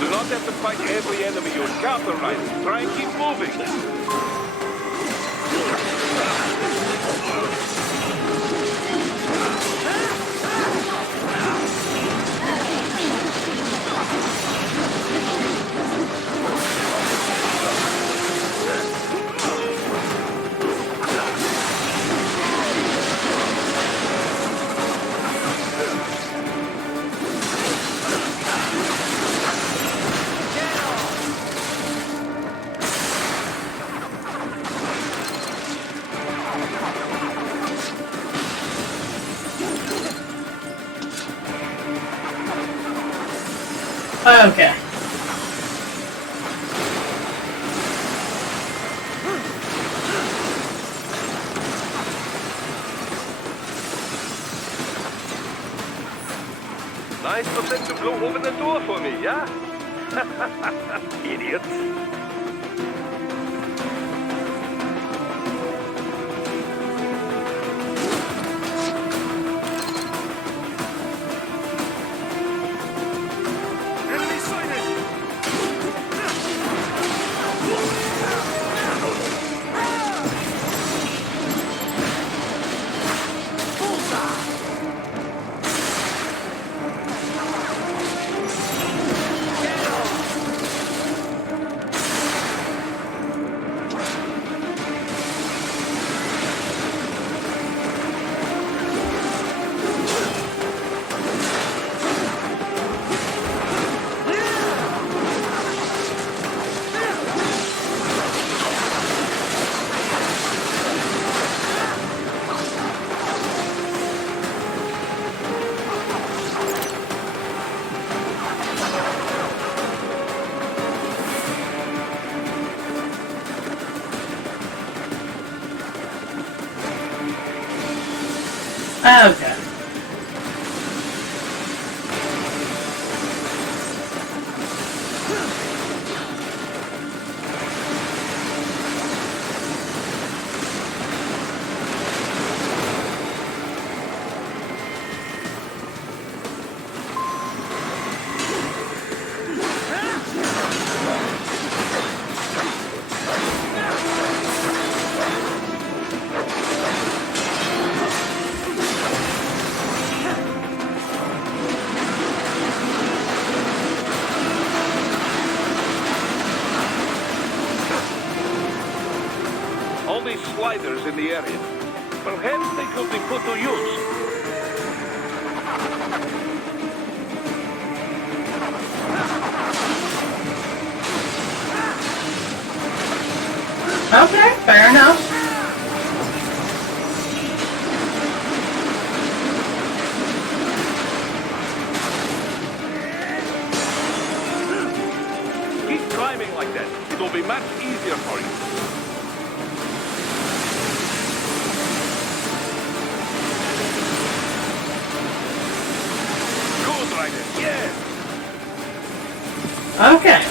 Do not have to fight every enemy you encounter, right? Try and keep moving. Okay. Nice percent to blow open the door for me, yeah? Idiots. Okay. Only sliders in the area. Perhaps they could be put to use. Okay, fair enough. Keep climbing like that. It will be much easier for you. Good, Ryder. Yes. Okay.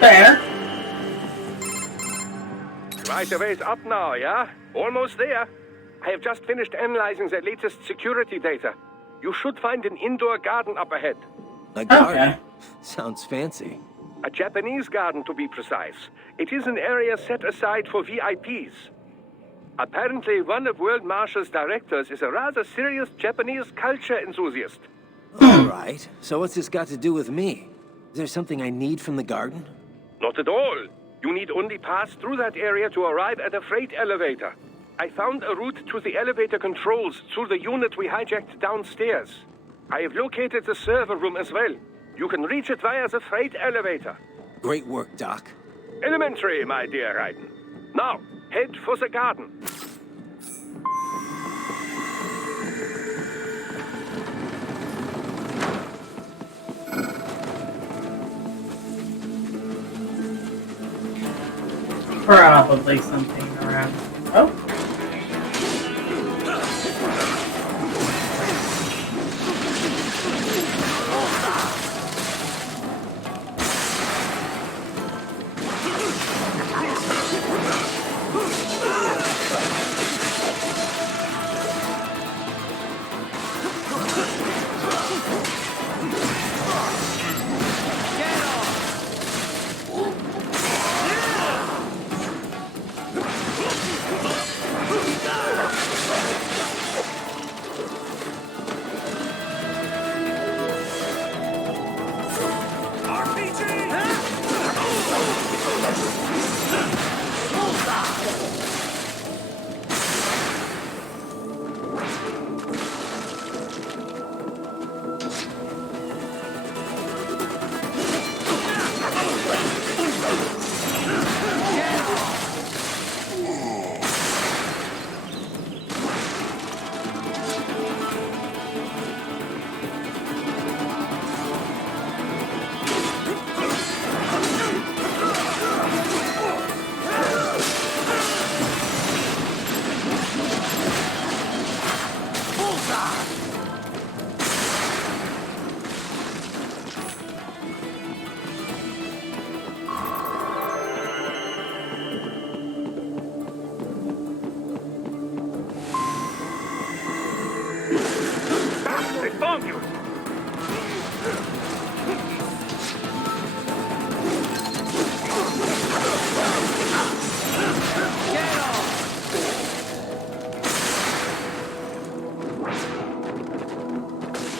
Fair. Right a ways up now, yeah? Almost there. I have just finished analyzing the latest security data. You should find an indoor garden up ahead. A garden? Okay. Sounds fancy. A Japanese garden, to be precise. It is an area set aside for VIPs. Apparently, one of World Marshall's directors is a rather serious Japanese culture enthusiast. All right. So what's this got to do with me? Is there something I need from the garden? Not at all. You need only pass through that area to arrive at a freight elevator. I found a route to the elevator controls through the unit we hijacked downstairs. I have located the server room as well. You can reach it via the freight elevator. Great work, Doc. Elementary, my dear Raiden. Now, head for the garden. Probably something around. Oh.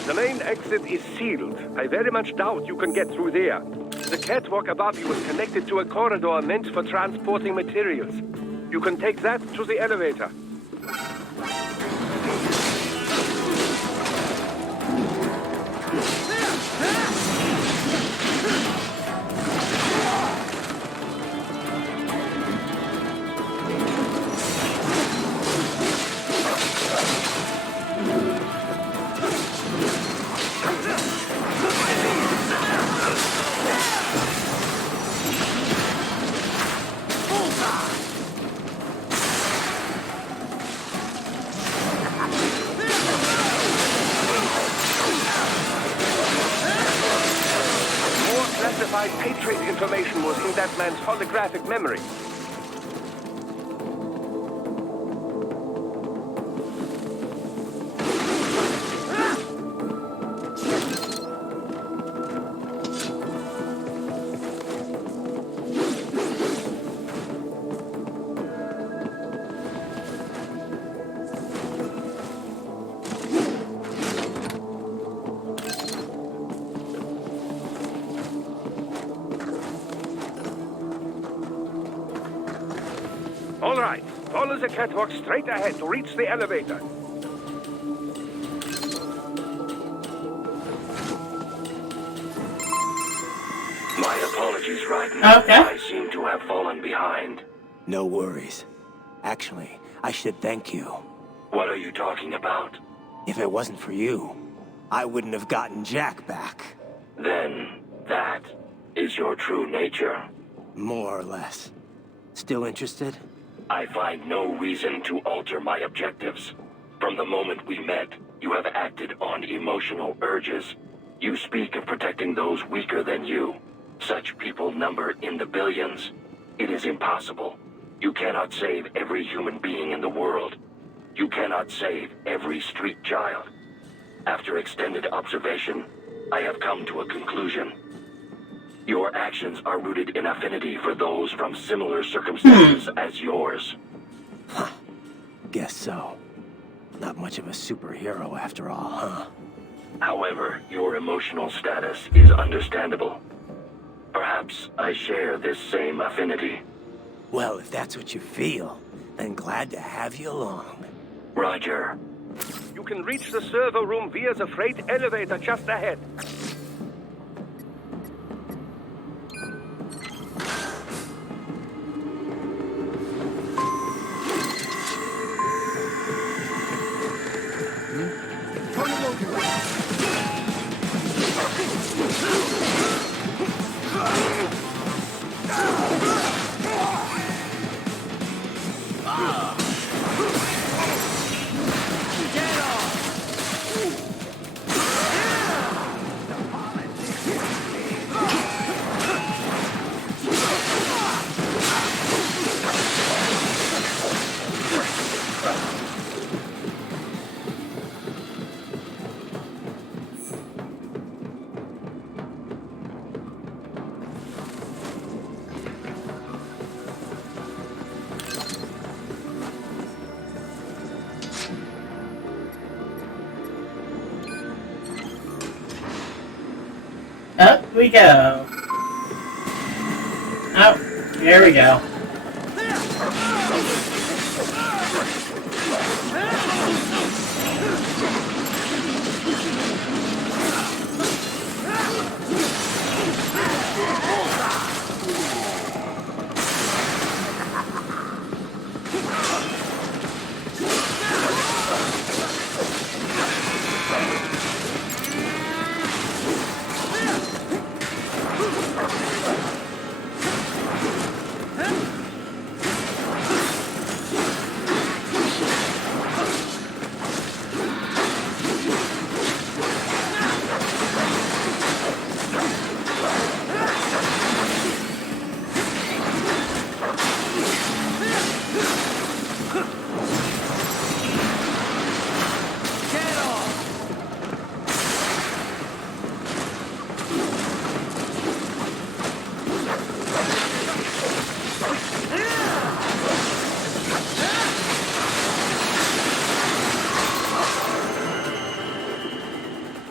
The main exit is sealed. I very much doubt you can get through there. The catwalk above you is connected to a corridor meant for transporting materials. You can take that to the elevator. Patriot information was in that man's holographic memory. All right, follow the catwalk straight ahead to reach the elevator. My apologies, Raiden. Okay. I seem to have fallen behind. No worries. Actually, I should thank you. What are you talking about? If it wasn't for you, I wouldn't have gotten Jack back. Then, that is your true nature. More or less. Still interested? I find no reason to alter my objectives. From the moment we met, you have acted on emotional urges. You speak of protecting those weaker than you. Such people number in the billions. It is impossible. You cannot save every human being in the world. You cannot save every street child. After extended observation, I have come to a conclusion. Your actions are rooted in affinity for those from similar circumstances as yours. Huh. Guess so. Not much of a superhero after all, huh? However, your emotional status is understandable. Perhaps I share this same affinity. Well, if that's what you feel, then glad to have you along. Roger. You can reach the server room via the freight elevator just ahead. Up we go. Oh, here we go.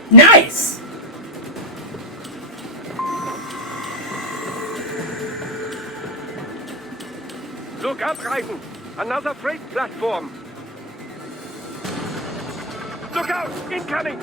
Nice! Look up, Raiden! Another freight platform! Look out! Incoming!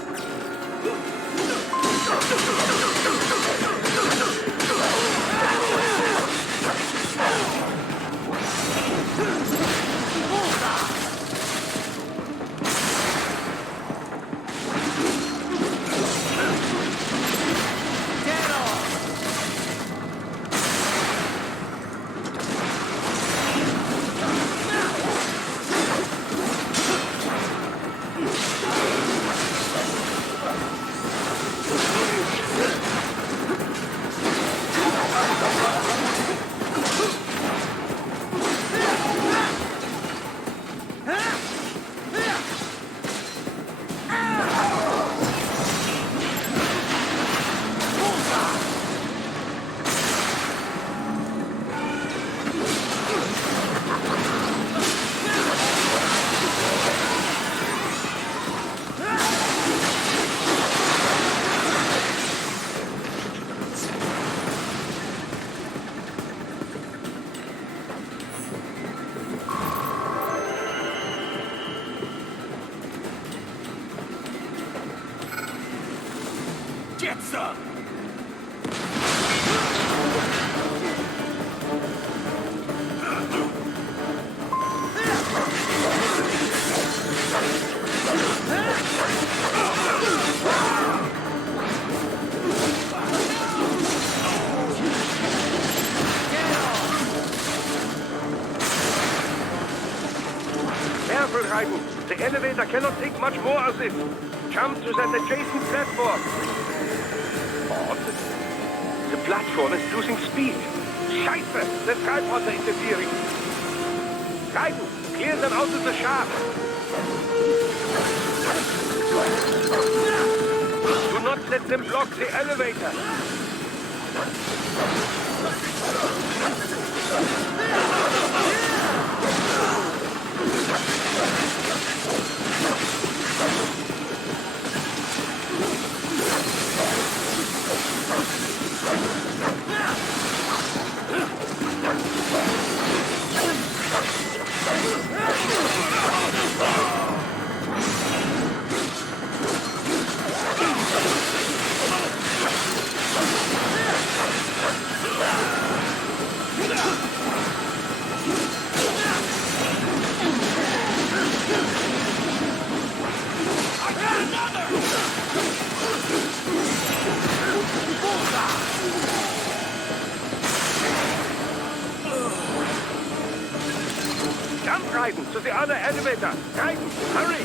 Get some! Careful, Raiden. The elevator cannot take much more of this. Jump to that adjacent platform. Odd. The platform is losing speed. Scheiße! The tripods are interfering. Raiden, clear them out of the shaft. Do not let them block the elevator. Jump, Raiden, to the other elevator. Raiden, hurry!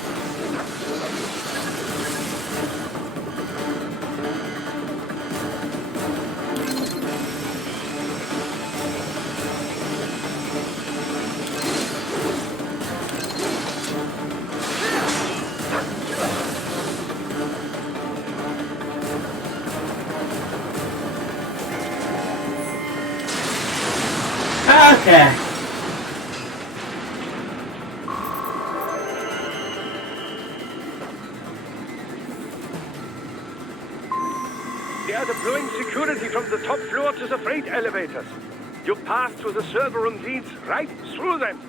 Okay. They are deploying security from the top floor to the freight elevators. You pass through the server room leads right through them.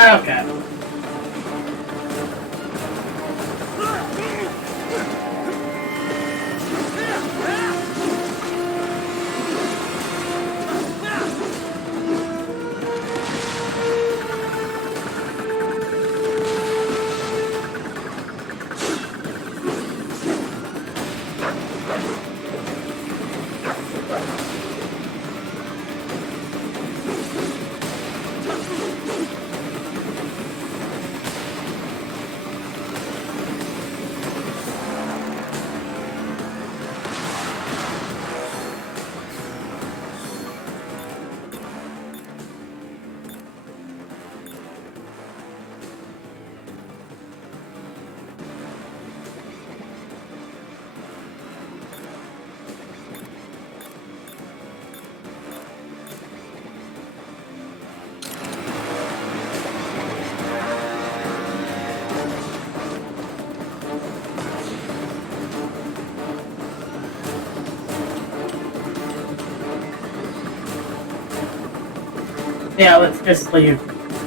Okay. Yeah, let's just leave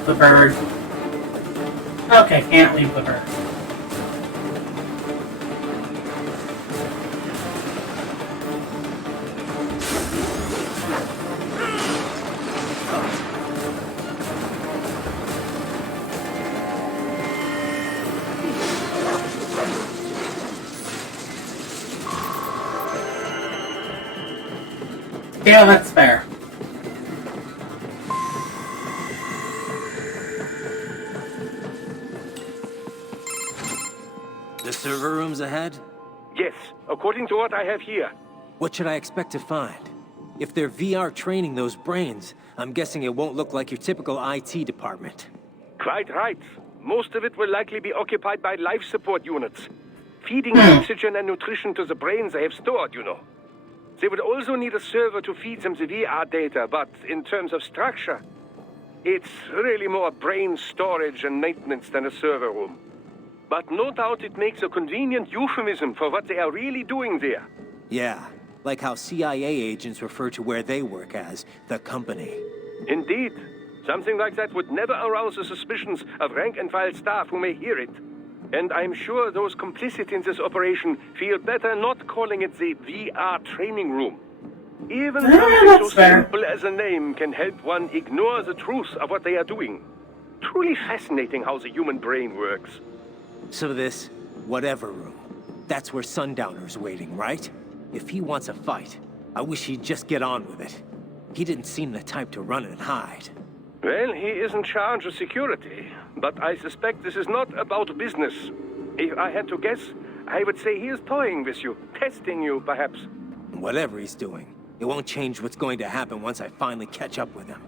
the bird. Okay, can't leave the bird. Yeah, that's fair. The server room's ahead? Yes, according to what I have here. What should I expect to find? If they're VR training those brains, I'm guessing it won't look like your typical IT department. Quite right. Most of it will likely be occupied by life support units. Feeding oxygen and nutrition to the brains they have stored, you know. They would also need a server to feed them the VR data, but in terms of structure, it's really more brain storage and maintenance than a server room. But no doubt it makes a convenient euphemism for what they are really doing there. Yeah, like how CIA agents refer to where they work as the company. Indeed. Something like that would never arouse the suspicions of rank-and-file staff who may hear it. And I'm sure those complicit in this operation feel better not calling it the VR training room. Even something so simple as a name can help one ignore the truth of what they are doing. Truly fascinating how the human brain works. So this, whatever room, that's where Sundowner's waiting, right? If he wants a fight, I wish he'd just get on with it. He didn't seem the type to run and hide. Well, he is in charge of security, but I suspect this is not about business. If I had to guess, I would say he is toying with you, testing you, perhaps. Whatever he's doing, it won't change what's going to happen once I finally catch up with him.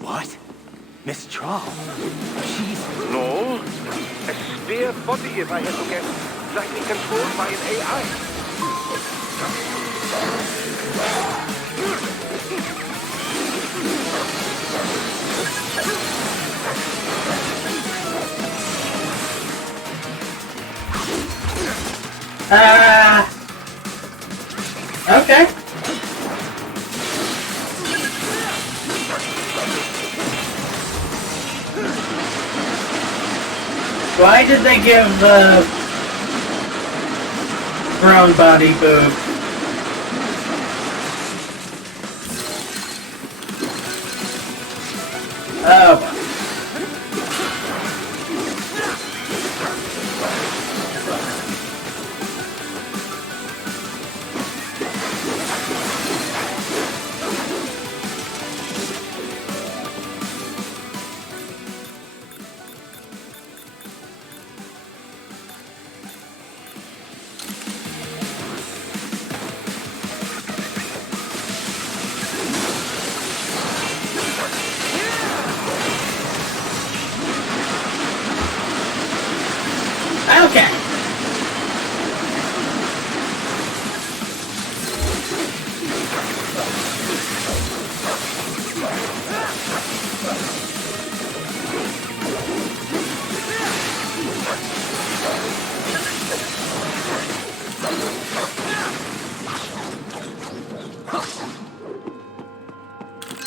What? Miss Trawl? She's... No. A spare body, if I had to guess. Likely controlled by an AI. Okay. Why did they give the brown body boob? Oh. Okay.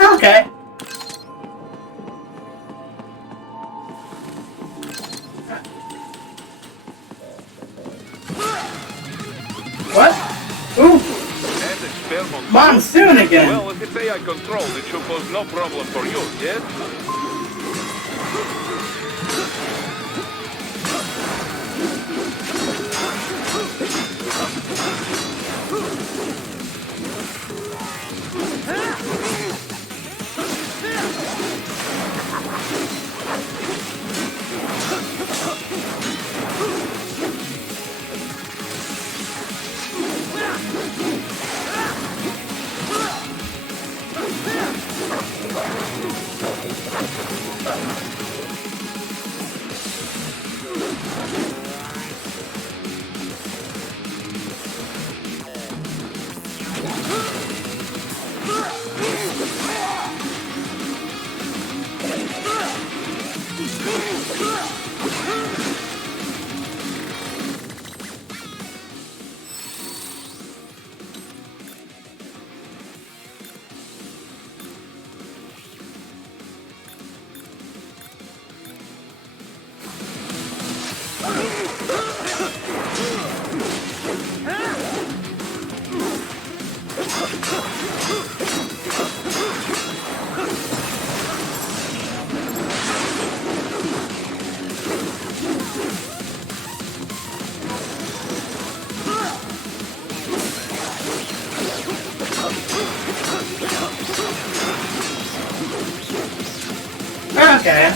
Okay. What? Ooh! Monsoon again! Well, if it's AI controlled, it should pose no problem for you, yes? Okay.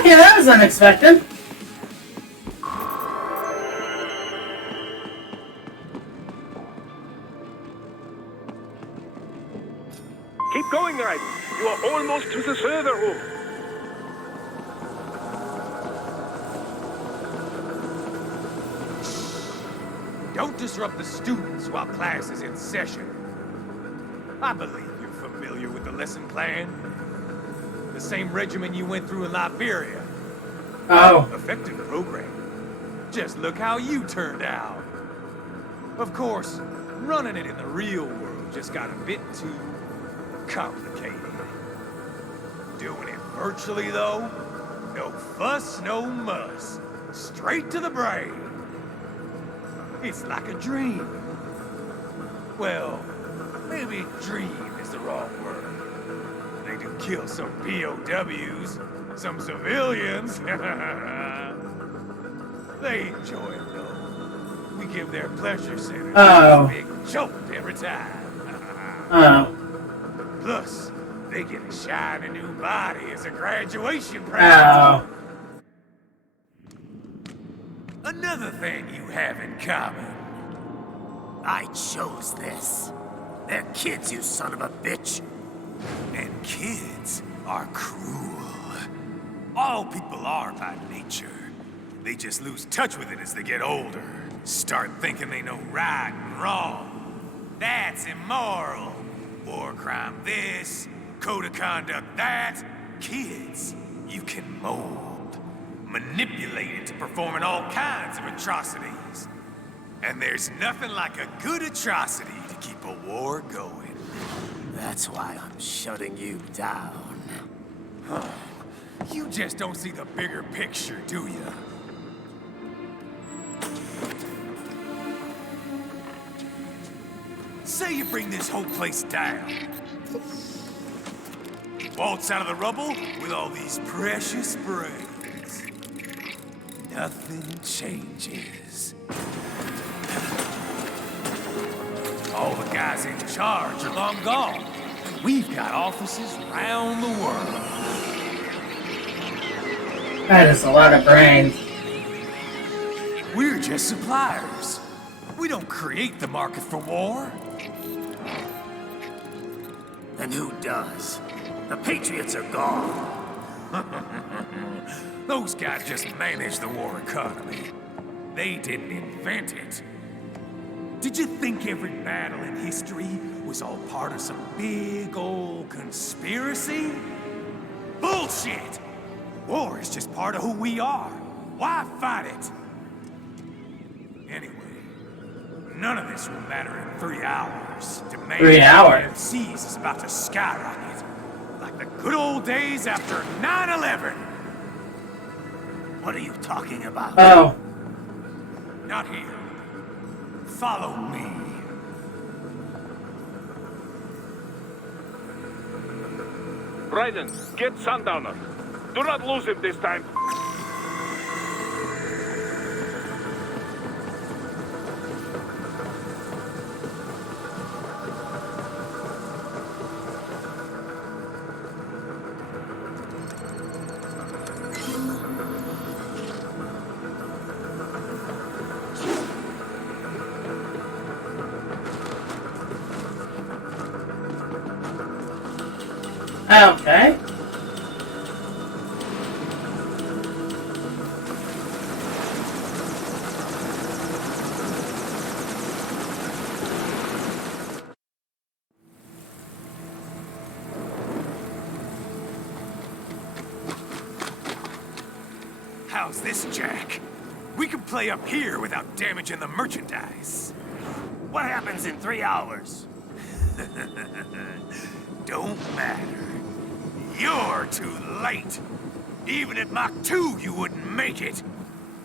Okay, that was unexpected. Keep going, Raiden. You are almost to the server room. Don't disrupt the students while class is in session. I believe you're familiar with the lesson plan. The same regimen you went through in Liberia. Oh. Effective program. Just look how you turned out. Of course, running it in the real world just got a bit too complicated. Doing it virtually, though, no fuss, no muss. Straight to the brain. It's like a dream. Well, maybe dream is the wrong word. They do kill some POWs, some civilians. They enjoy it, though. We give their pleasure centers a big jolt every time. Plus, they get a shiny new body as a graduation present. Another thing you have in common. I chose this. They're kids, you son of a bitch. And kids are cruel. All people are by nature. They just lose touch with it as they get older. Start thinking they know right and wrong. That's immoral. War crime this, code of conduct that. Kids, you can mold, manipulate into performing all kinds of atrocities. And there's nothing like a good atrocity to keep a war going. That's why I'm shutting you down. You just don't see the bigger picture, do you? Say you bring this whole place down. Waltz out of the rubble with all these precious brains. Nothing changes. All the guys in charge are long gone. And we've got offices around the world. That is a lot of brains. We're just suppliers. We don't create the market for war. And who does? The Patriots are gone. Those guys just manage the war economy. They didn't invent it. Did you think every battle in history was all part of some big old conspiracy? Bullshit! War is just part of who we are. Why fight it? Anyway, none of this will matter in 3 hours. Demand 3 hours? PMCs is about to skyrocket. Like the good old days after 9/11. What are you talking about? Oh. Not here. Follow me. Raiden, get Sundowner. Do not lose him this time. Okay. How's this, Jack? We can play up here without damaging the merchandise. What happens in 3 hours? Don't matter. You're too late. Even at Mach 2, you wouldn't make it.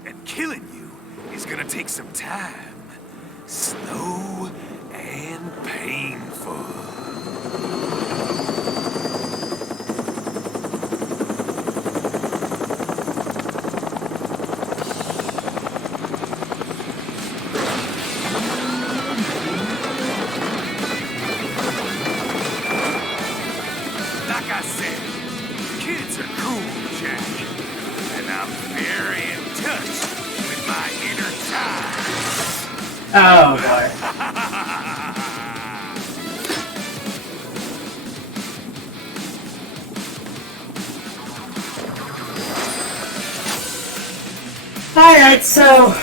And killing you is gonna take some time. Slow and painful. Like I said, kids are cool, Jack. And I'm very in touch with my inner child. Oh boy. Alright, so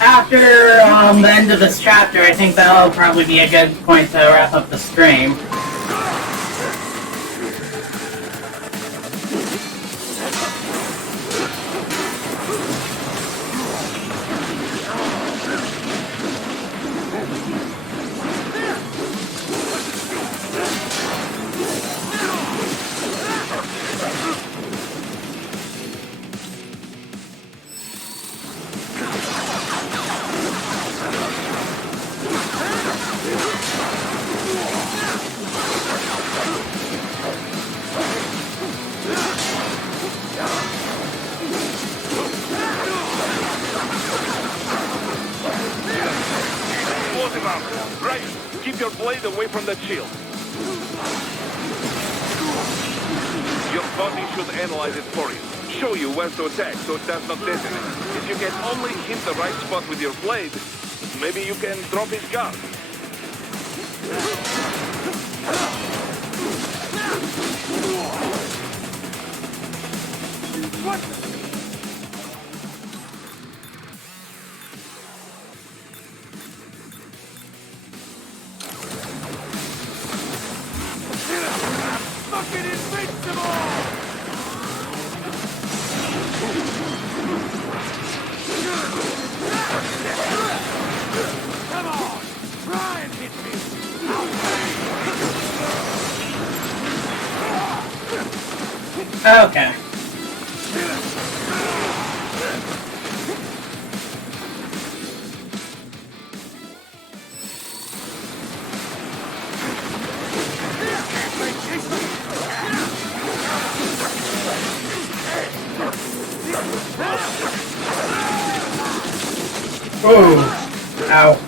after the end of this chapter, I think that'll probably be a good point to wrap up the stream. Right, keep your blade away from that shield. Your body should analyze it for you. Show you where to attack so it does not detonate. If you can only hit the right spot with your blade, maybe you can drop his guard. What? Fucking invincible! Come on! Try and hit me! Okay. Oh, ow.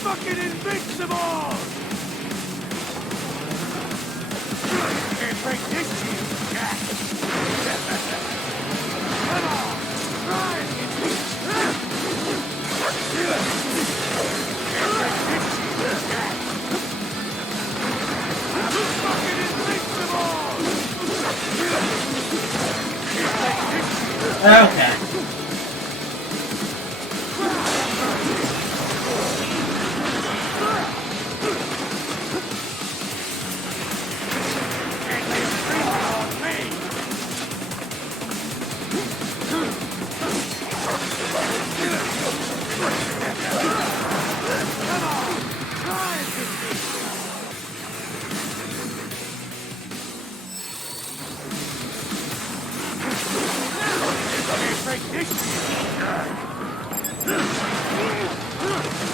Fucking invincible! Can't break this shield, Jack! Come on! Try and hit me! Can't break this shield, Jack! I'm fucking invincible! Can't break this shield! Okay.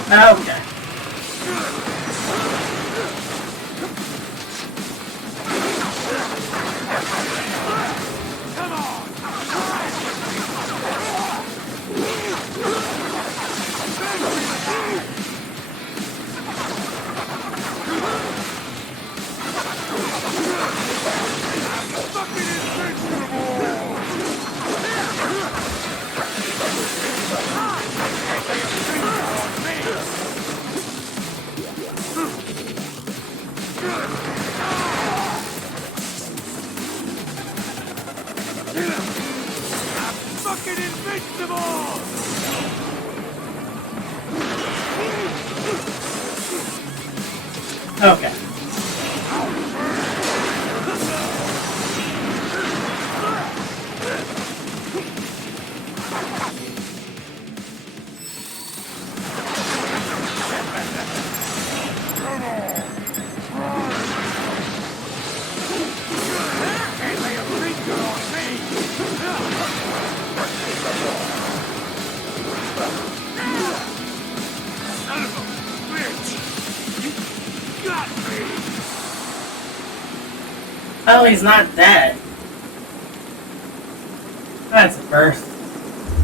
Okay. Oh, he's not dead. That's a first.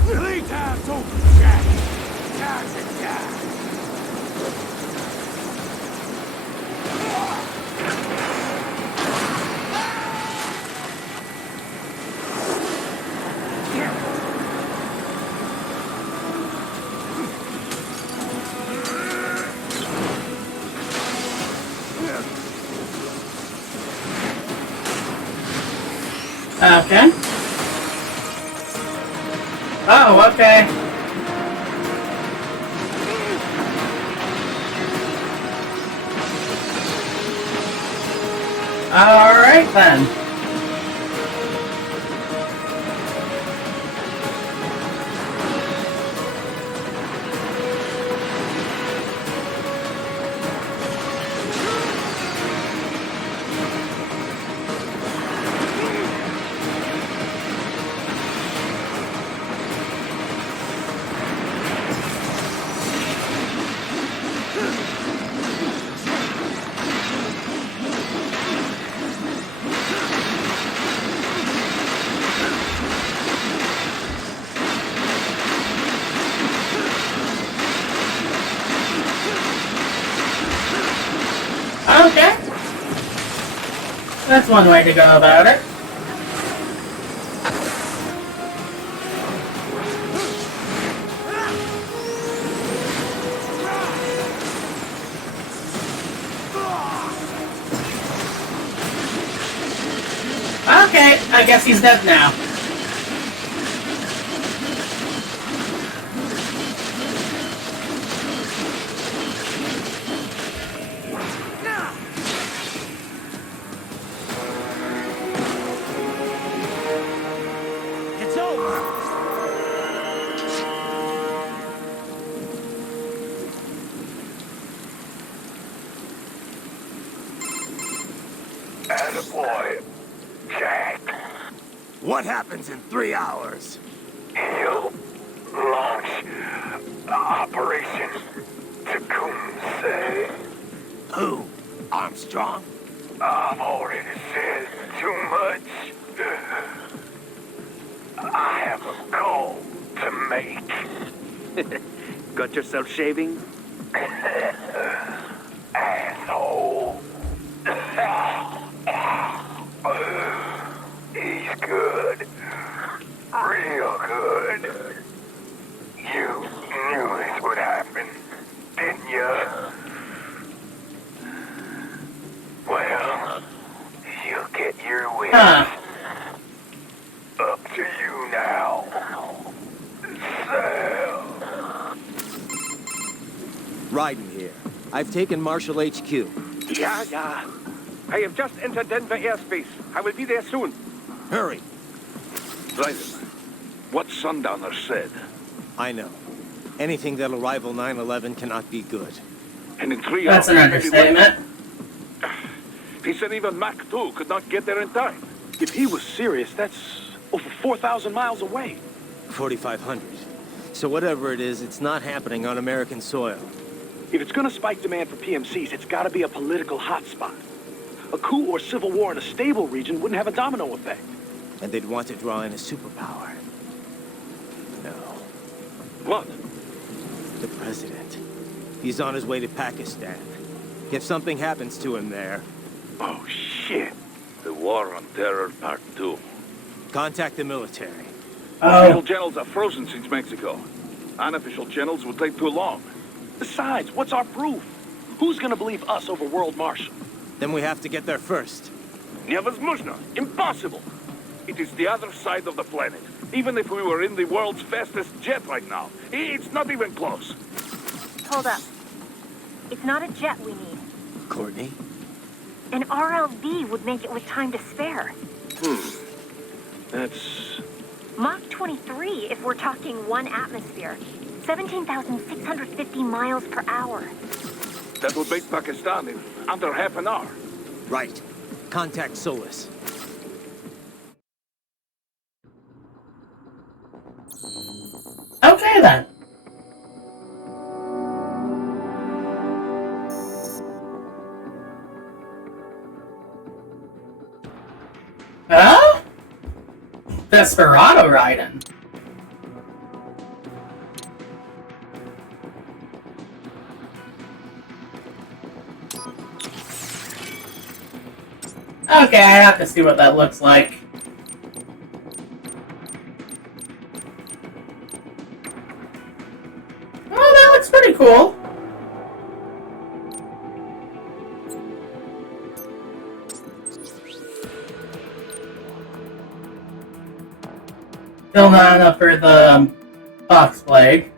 Lead time's over, Jack. Time to die. Okay. Oh, okay. Alright then. Okay. That's one way to go about it. Okay, I guess he's dead now. It's over. Attaboy, Jack. What happens in 3 hours? He'll launch Operation Tecumseh. Who? Armstrong? I've already said too much. I have a call to make. Got yourself shaving? Asshole. He's good. Real good. You knew this would happen, didn't you? Well, you'll get your wish. Up to you now. Sam. Raiden here. I've taken Marshall HQ. Yeah. I have just entered Denver airspace. I will be there soon. Hurry. Raiden, what Sundowner said. I know. Anything that'll rival 9/11 cannot be good. And in 3 That's hours... an understatement. He said even Mach 2 could not get there in time. If he was serious, that's over 4,000 miles away. 4,500. So whatever it is, it's not happening on American soil. If it's gonna spike demand for PMCs, it's gotta be a political hotspot. A coup or civil war in a stable region wouldn't have a domino effect. And they'd want to draw in a superpower. No. What? The president. He's on his way to Pakistan. If something happens to him there... Oh, shit. The War on Terror Part 2. Contact the military. Official channels are frozen since Mexico. Unofficial channels would take too long. Besides, what's our proof? Who's gonna believe us over World Marshal? Then we have to get there first. Невозможно. Impossible. It is the other side of the planet. Even if we were in the world's fastest jet right now, it's not even close. Hold up. It's not a jet we need. Courtney? An RLV would make it with time to spare. That's... Mach 23 if we're talking 1 atmosphere. 17,650 miles per hour. That would make Pakistan in under half an hour. Right. Contact Solus. Okay then. Desperado riding. Okay, I have to see what that looks like. Oh, that looks pretty cool. Still not enough for the Fox Plague.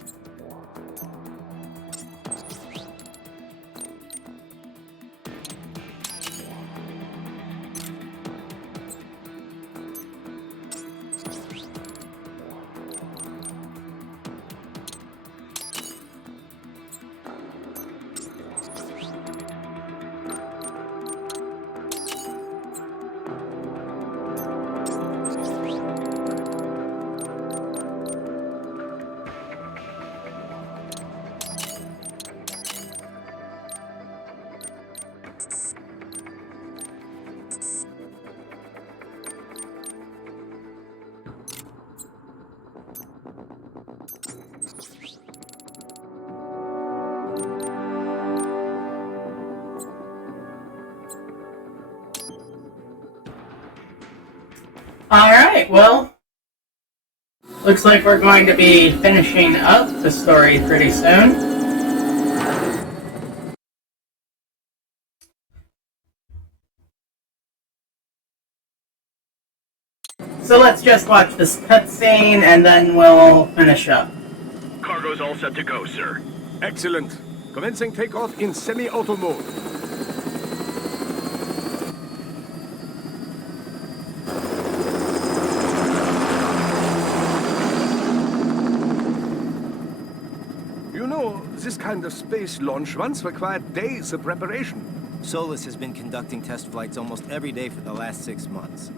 Alright, well, looks like we're going to be finishing up the story pretty soon. So let's just watch this cutscene and then we'll finish up. Cargo's all set to go, sir. Excellent. Commencing takeoff in semi-auto mode. You know, this kind of space launch once required days of preparation. Solus has been conducting test flights almost every day for the last 6 months.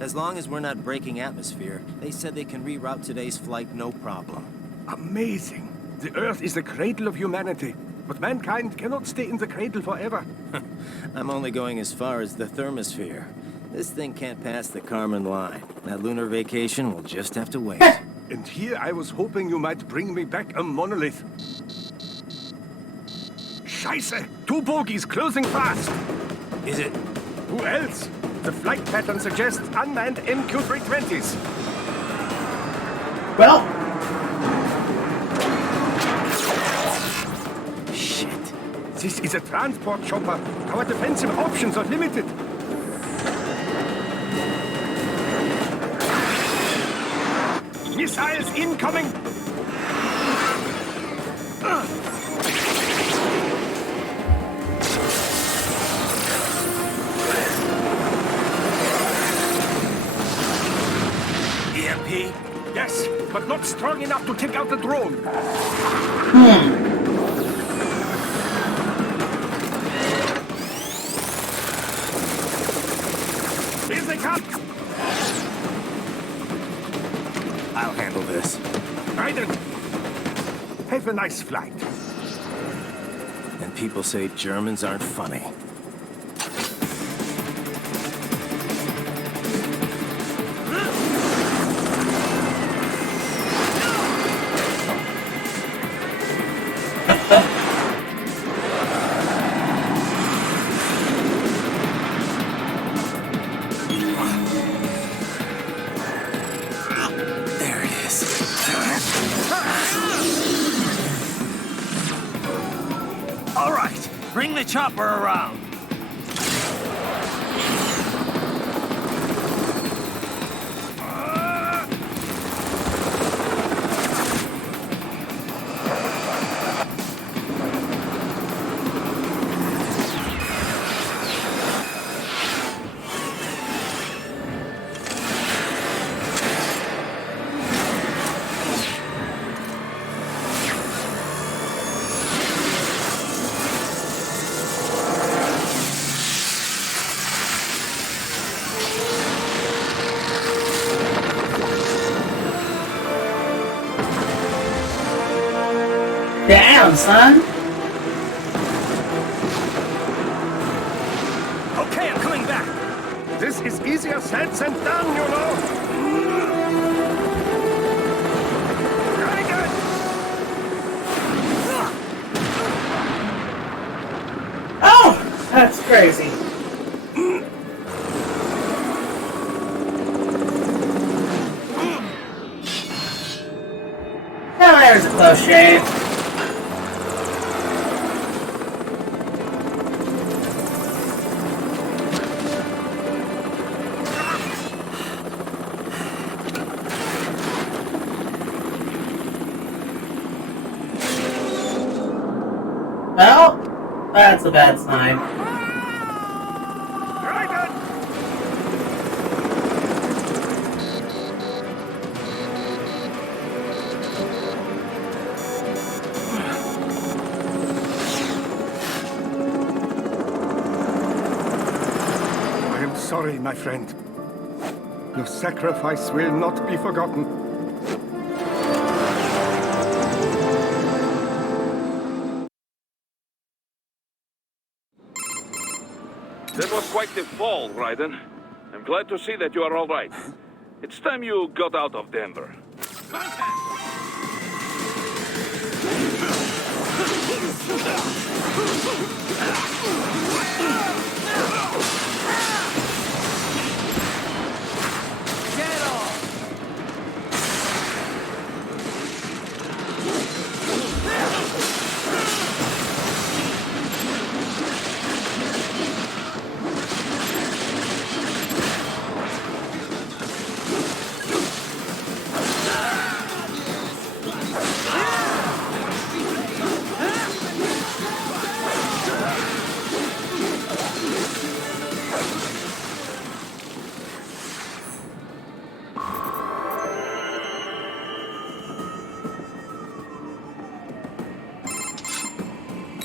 As long as we're not breaking atmosphere, they said they can reroute today's flight no problem. Amazing. The Earth is the cradle of humanity, but mankind cannot stay in the cradle forever. I'm only going as far as the thermosphere. This thing can't pass the Kármán line. That lunar vacation will just have to wait. And here I was hoping you might bring me back a monolith. Scheiße! 2 bogies closing fast! Is it? Who else? The flight pattern suggests unmanned MQ-320s. Well, shit. This is a transport chopper. Our defensive options are limited. Missiles incoming! EMP? Yes, but not strong enough to take out the drone. Here they come! I'll handle this. Raiden! Have a nice flight. And people say Germans aren't funny. Bring the chopper around. Damn, son. Okay, I'm coming back. This is easier said than done, you know. That's crazy. Now there's a close shave. Well, that's a bad sign. I am sorry, my friend. Your sacrifice will not be forgotten. That was quite the fall, Raiden. I'm glad to see that you are all right. It's time you got out of Denver.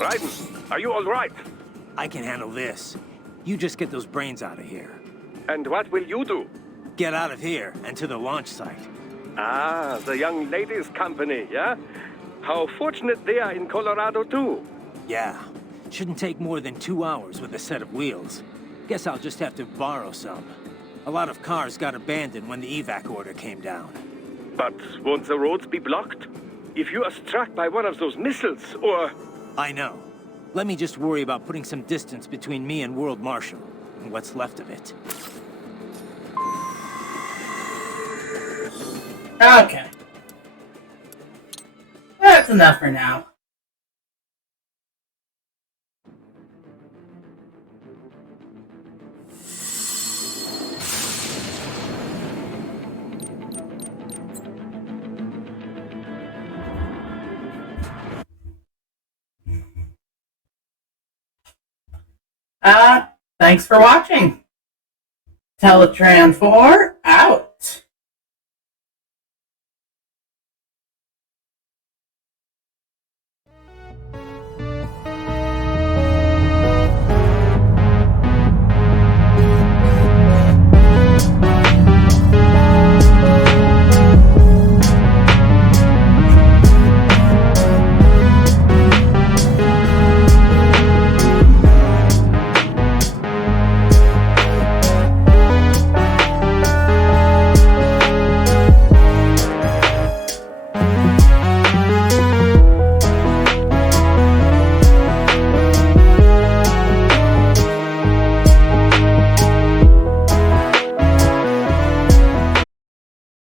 Raiden, are you all right? I can handle this. You just get those brains out of here. And what will you do? Get out of here and to the launch site. Ah, the young ladies' company, yeah? How fortunate they are in Colorado, too. Yeah. Shouldn't take more than 2 hours with a set of wheels. Guess I'll just have to borrow some. A lot of cars got abandoned when the evac order came down. But won't the roads be blocked? If you are struck by one of those missiles, or... I know. Let me just worry about putting some distance between me and World Marshal, and what's left of it. Okay. That's enough for now. Thanks for watching. Teletran 4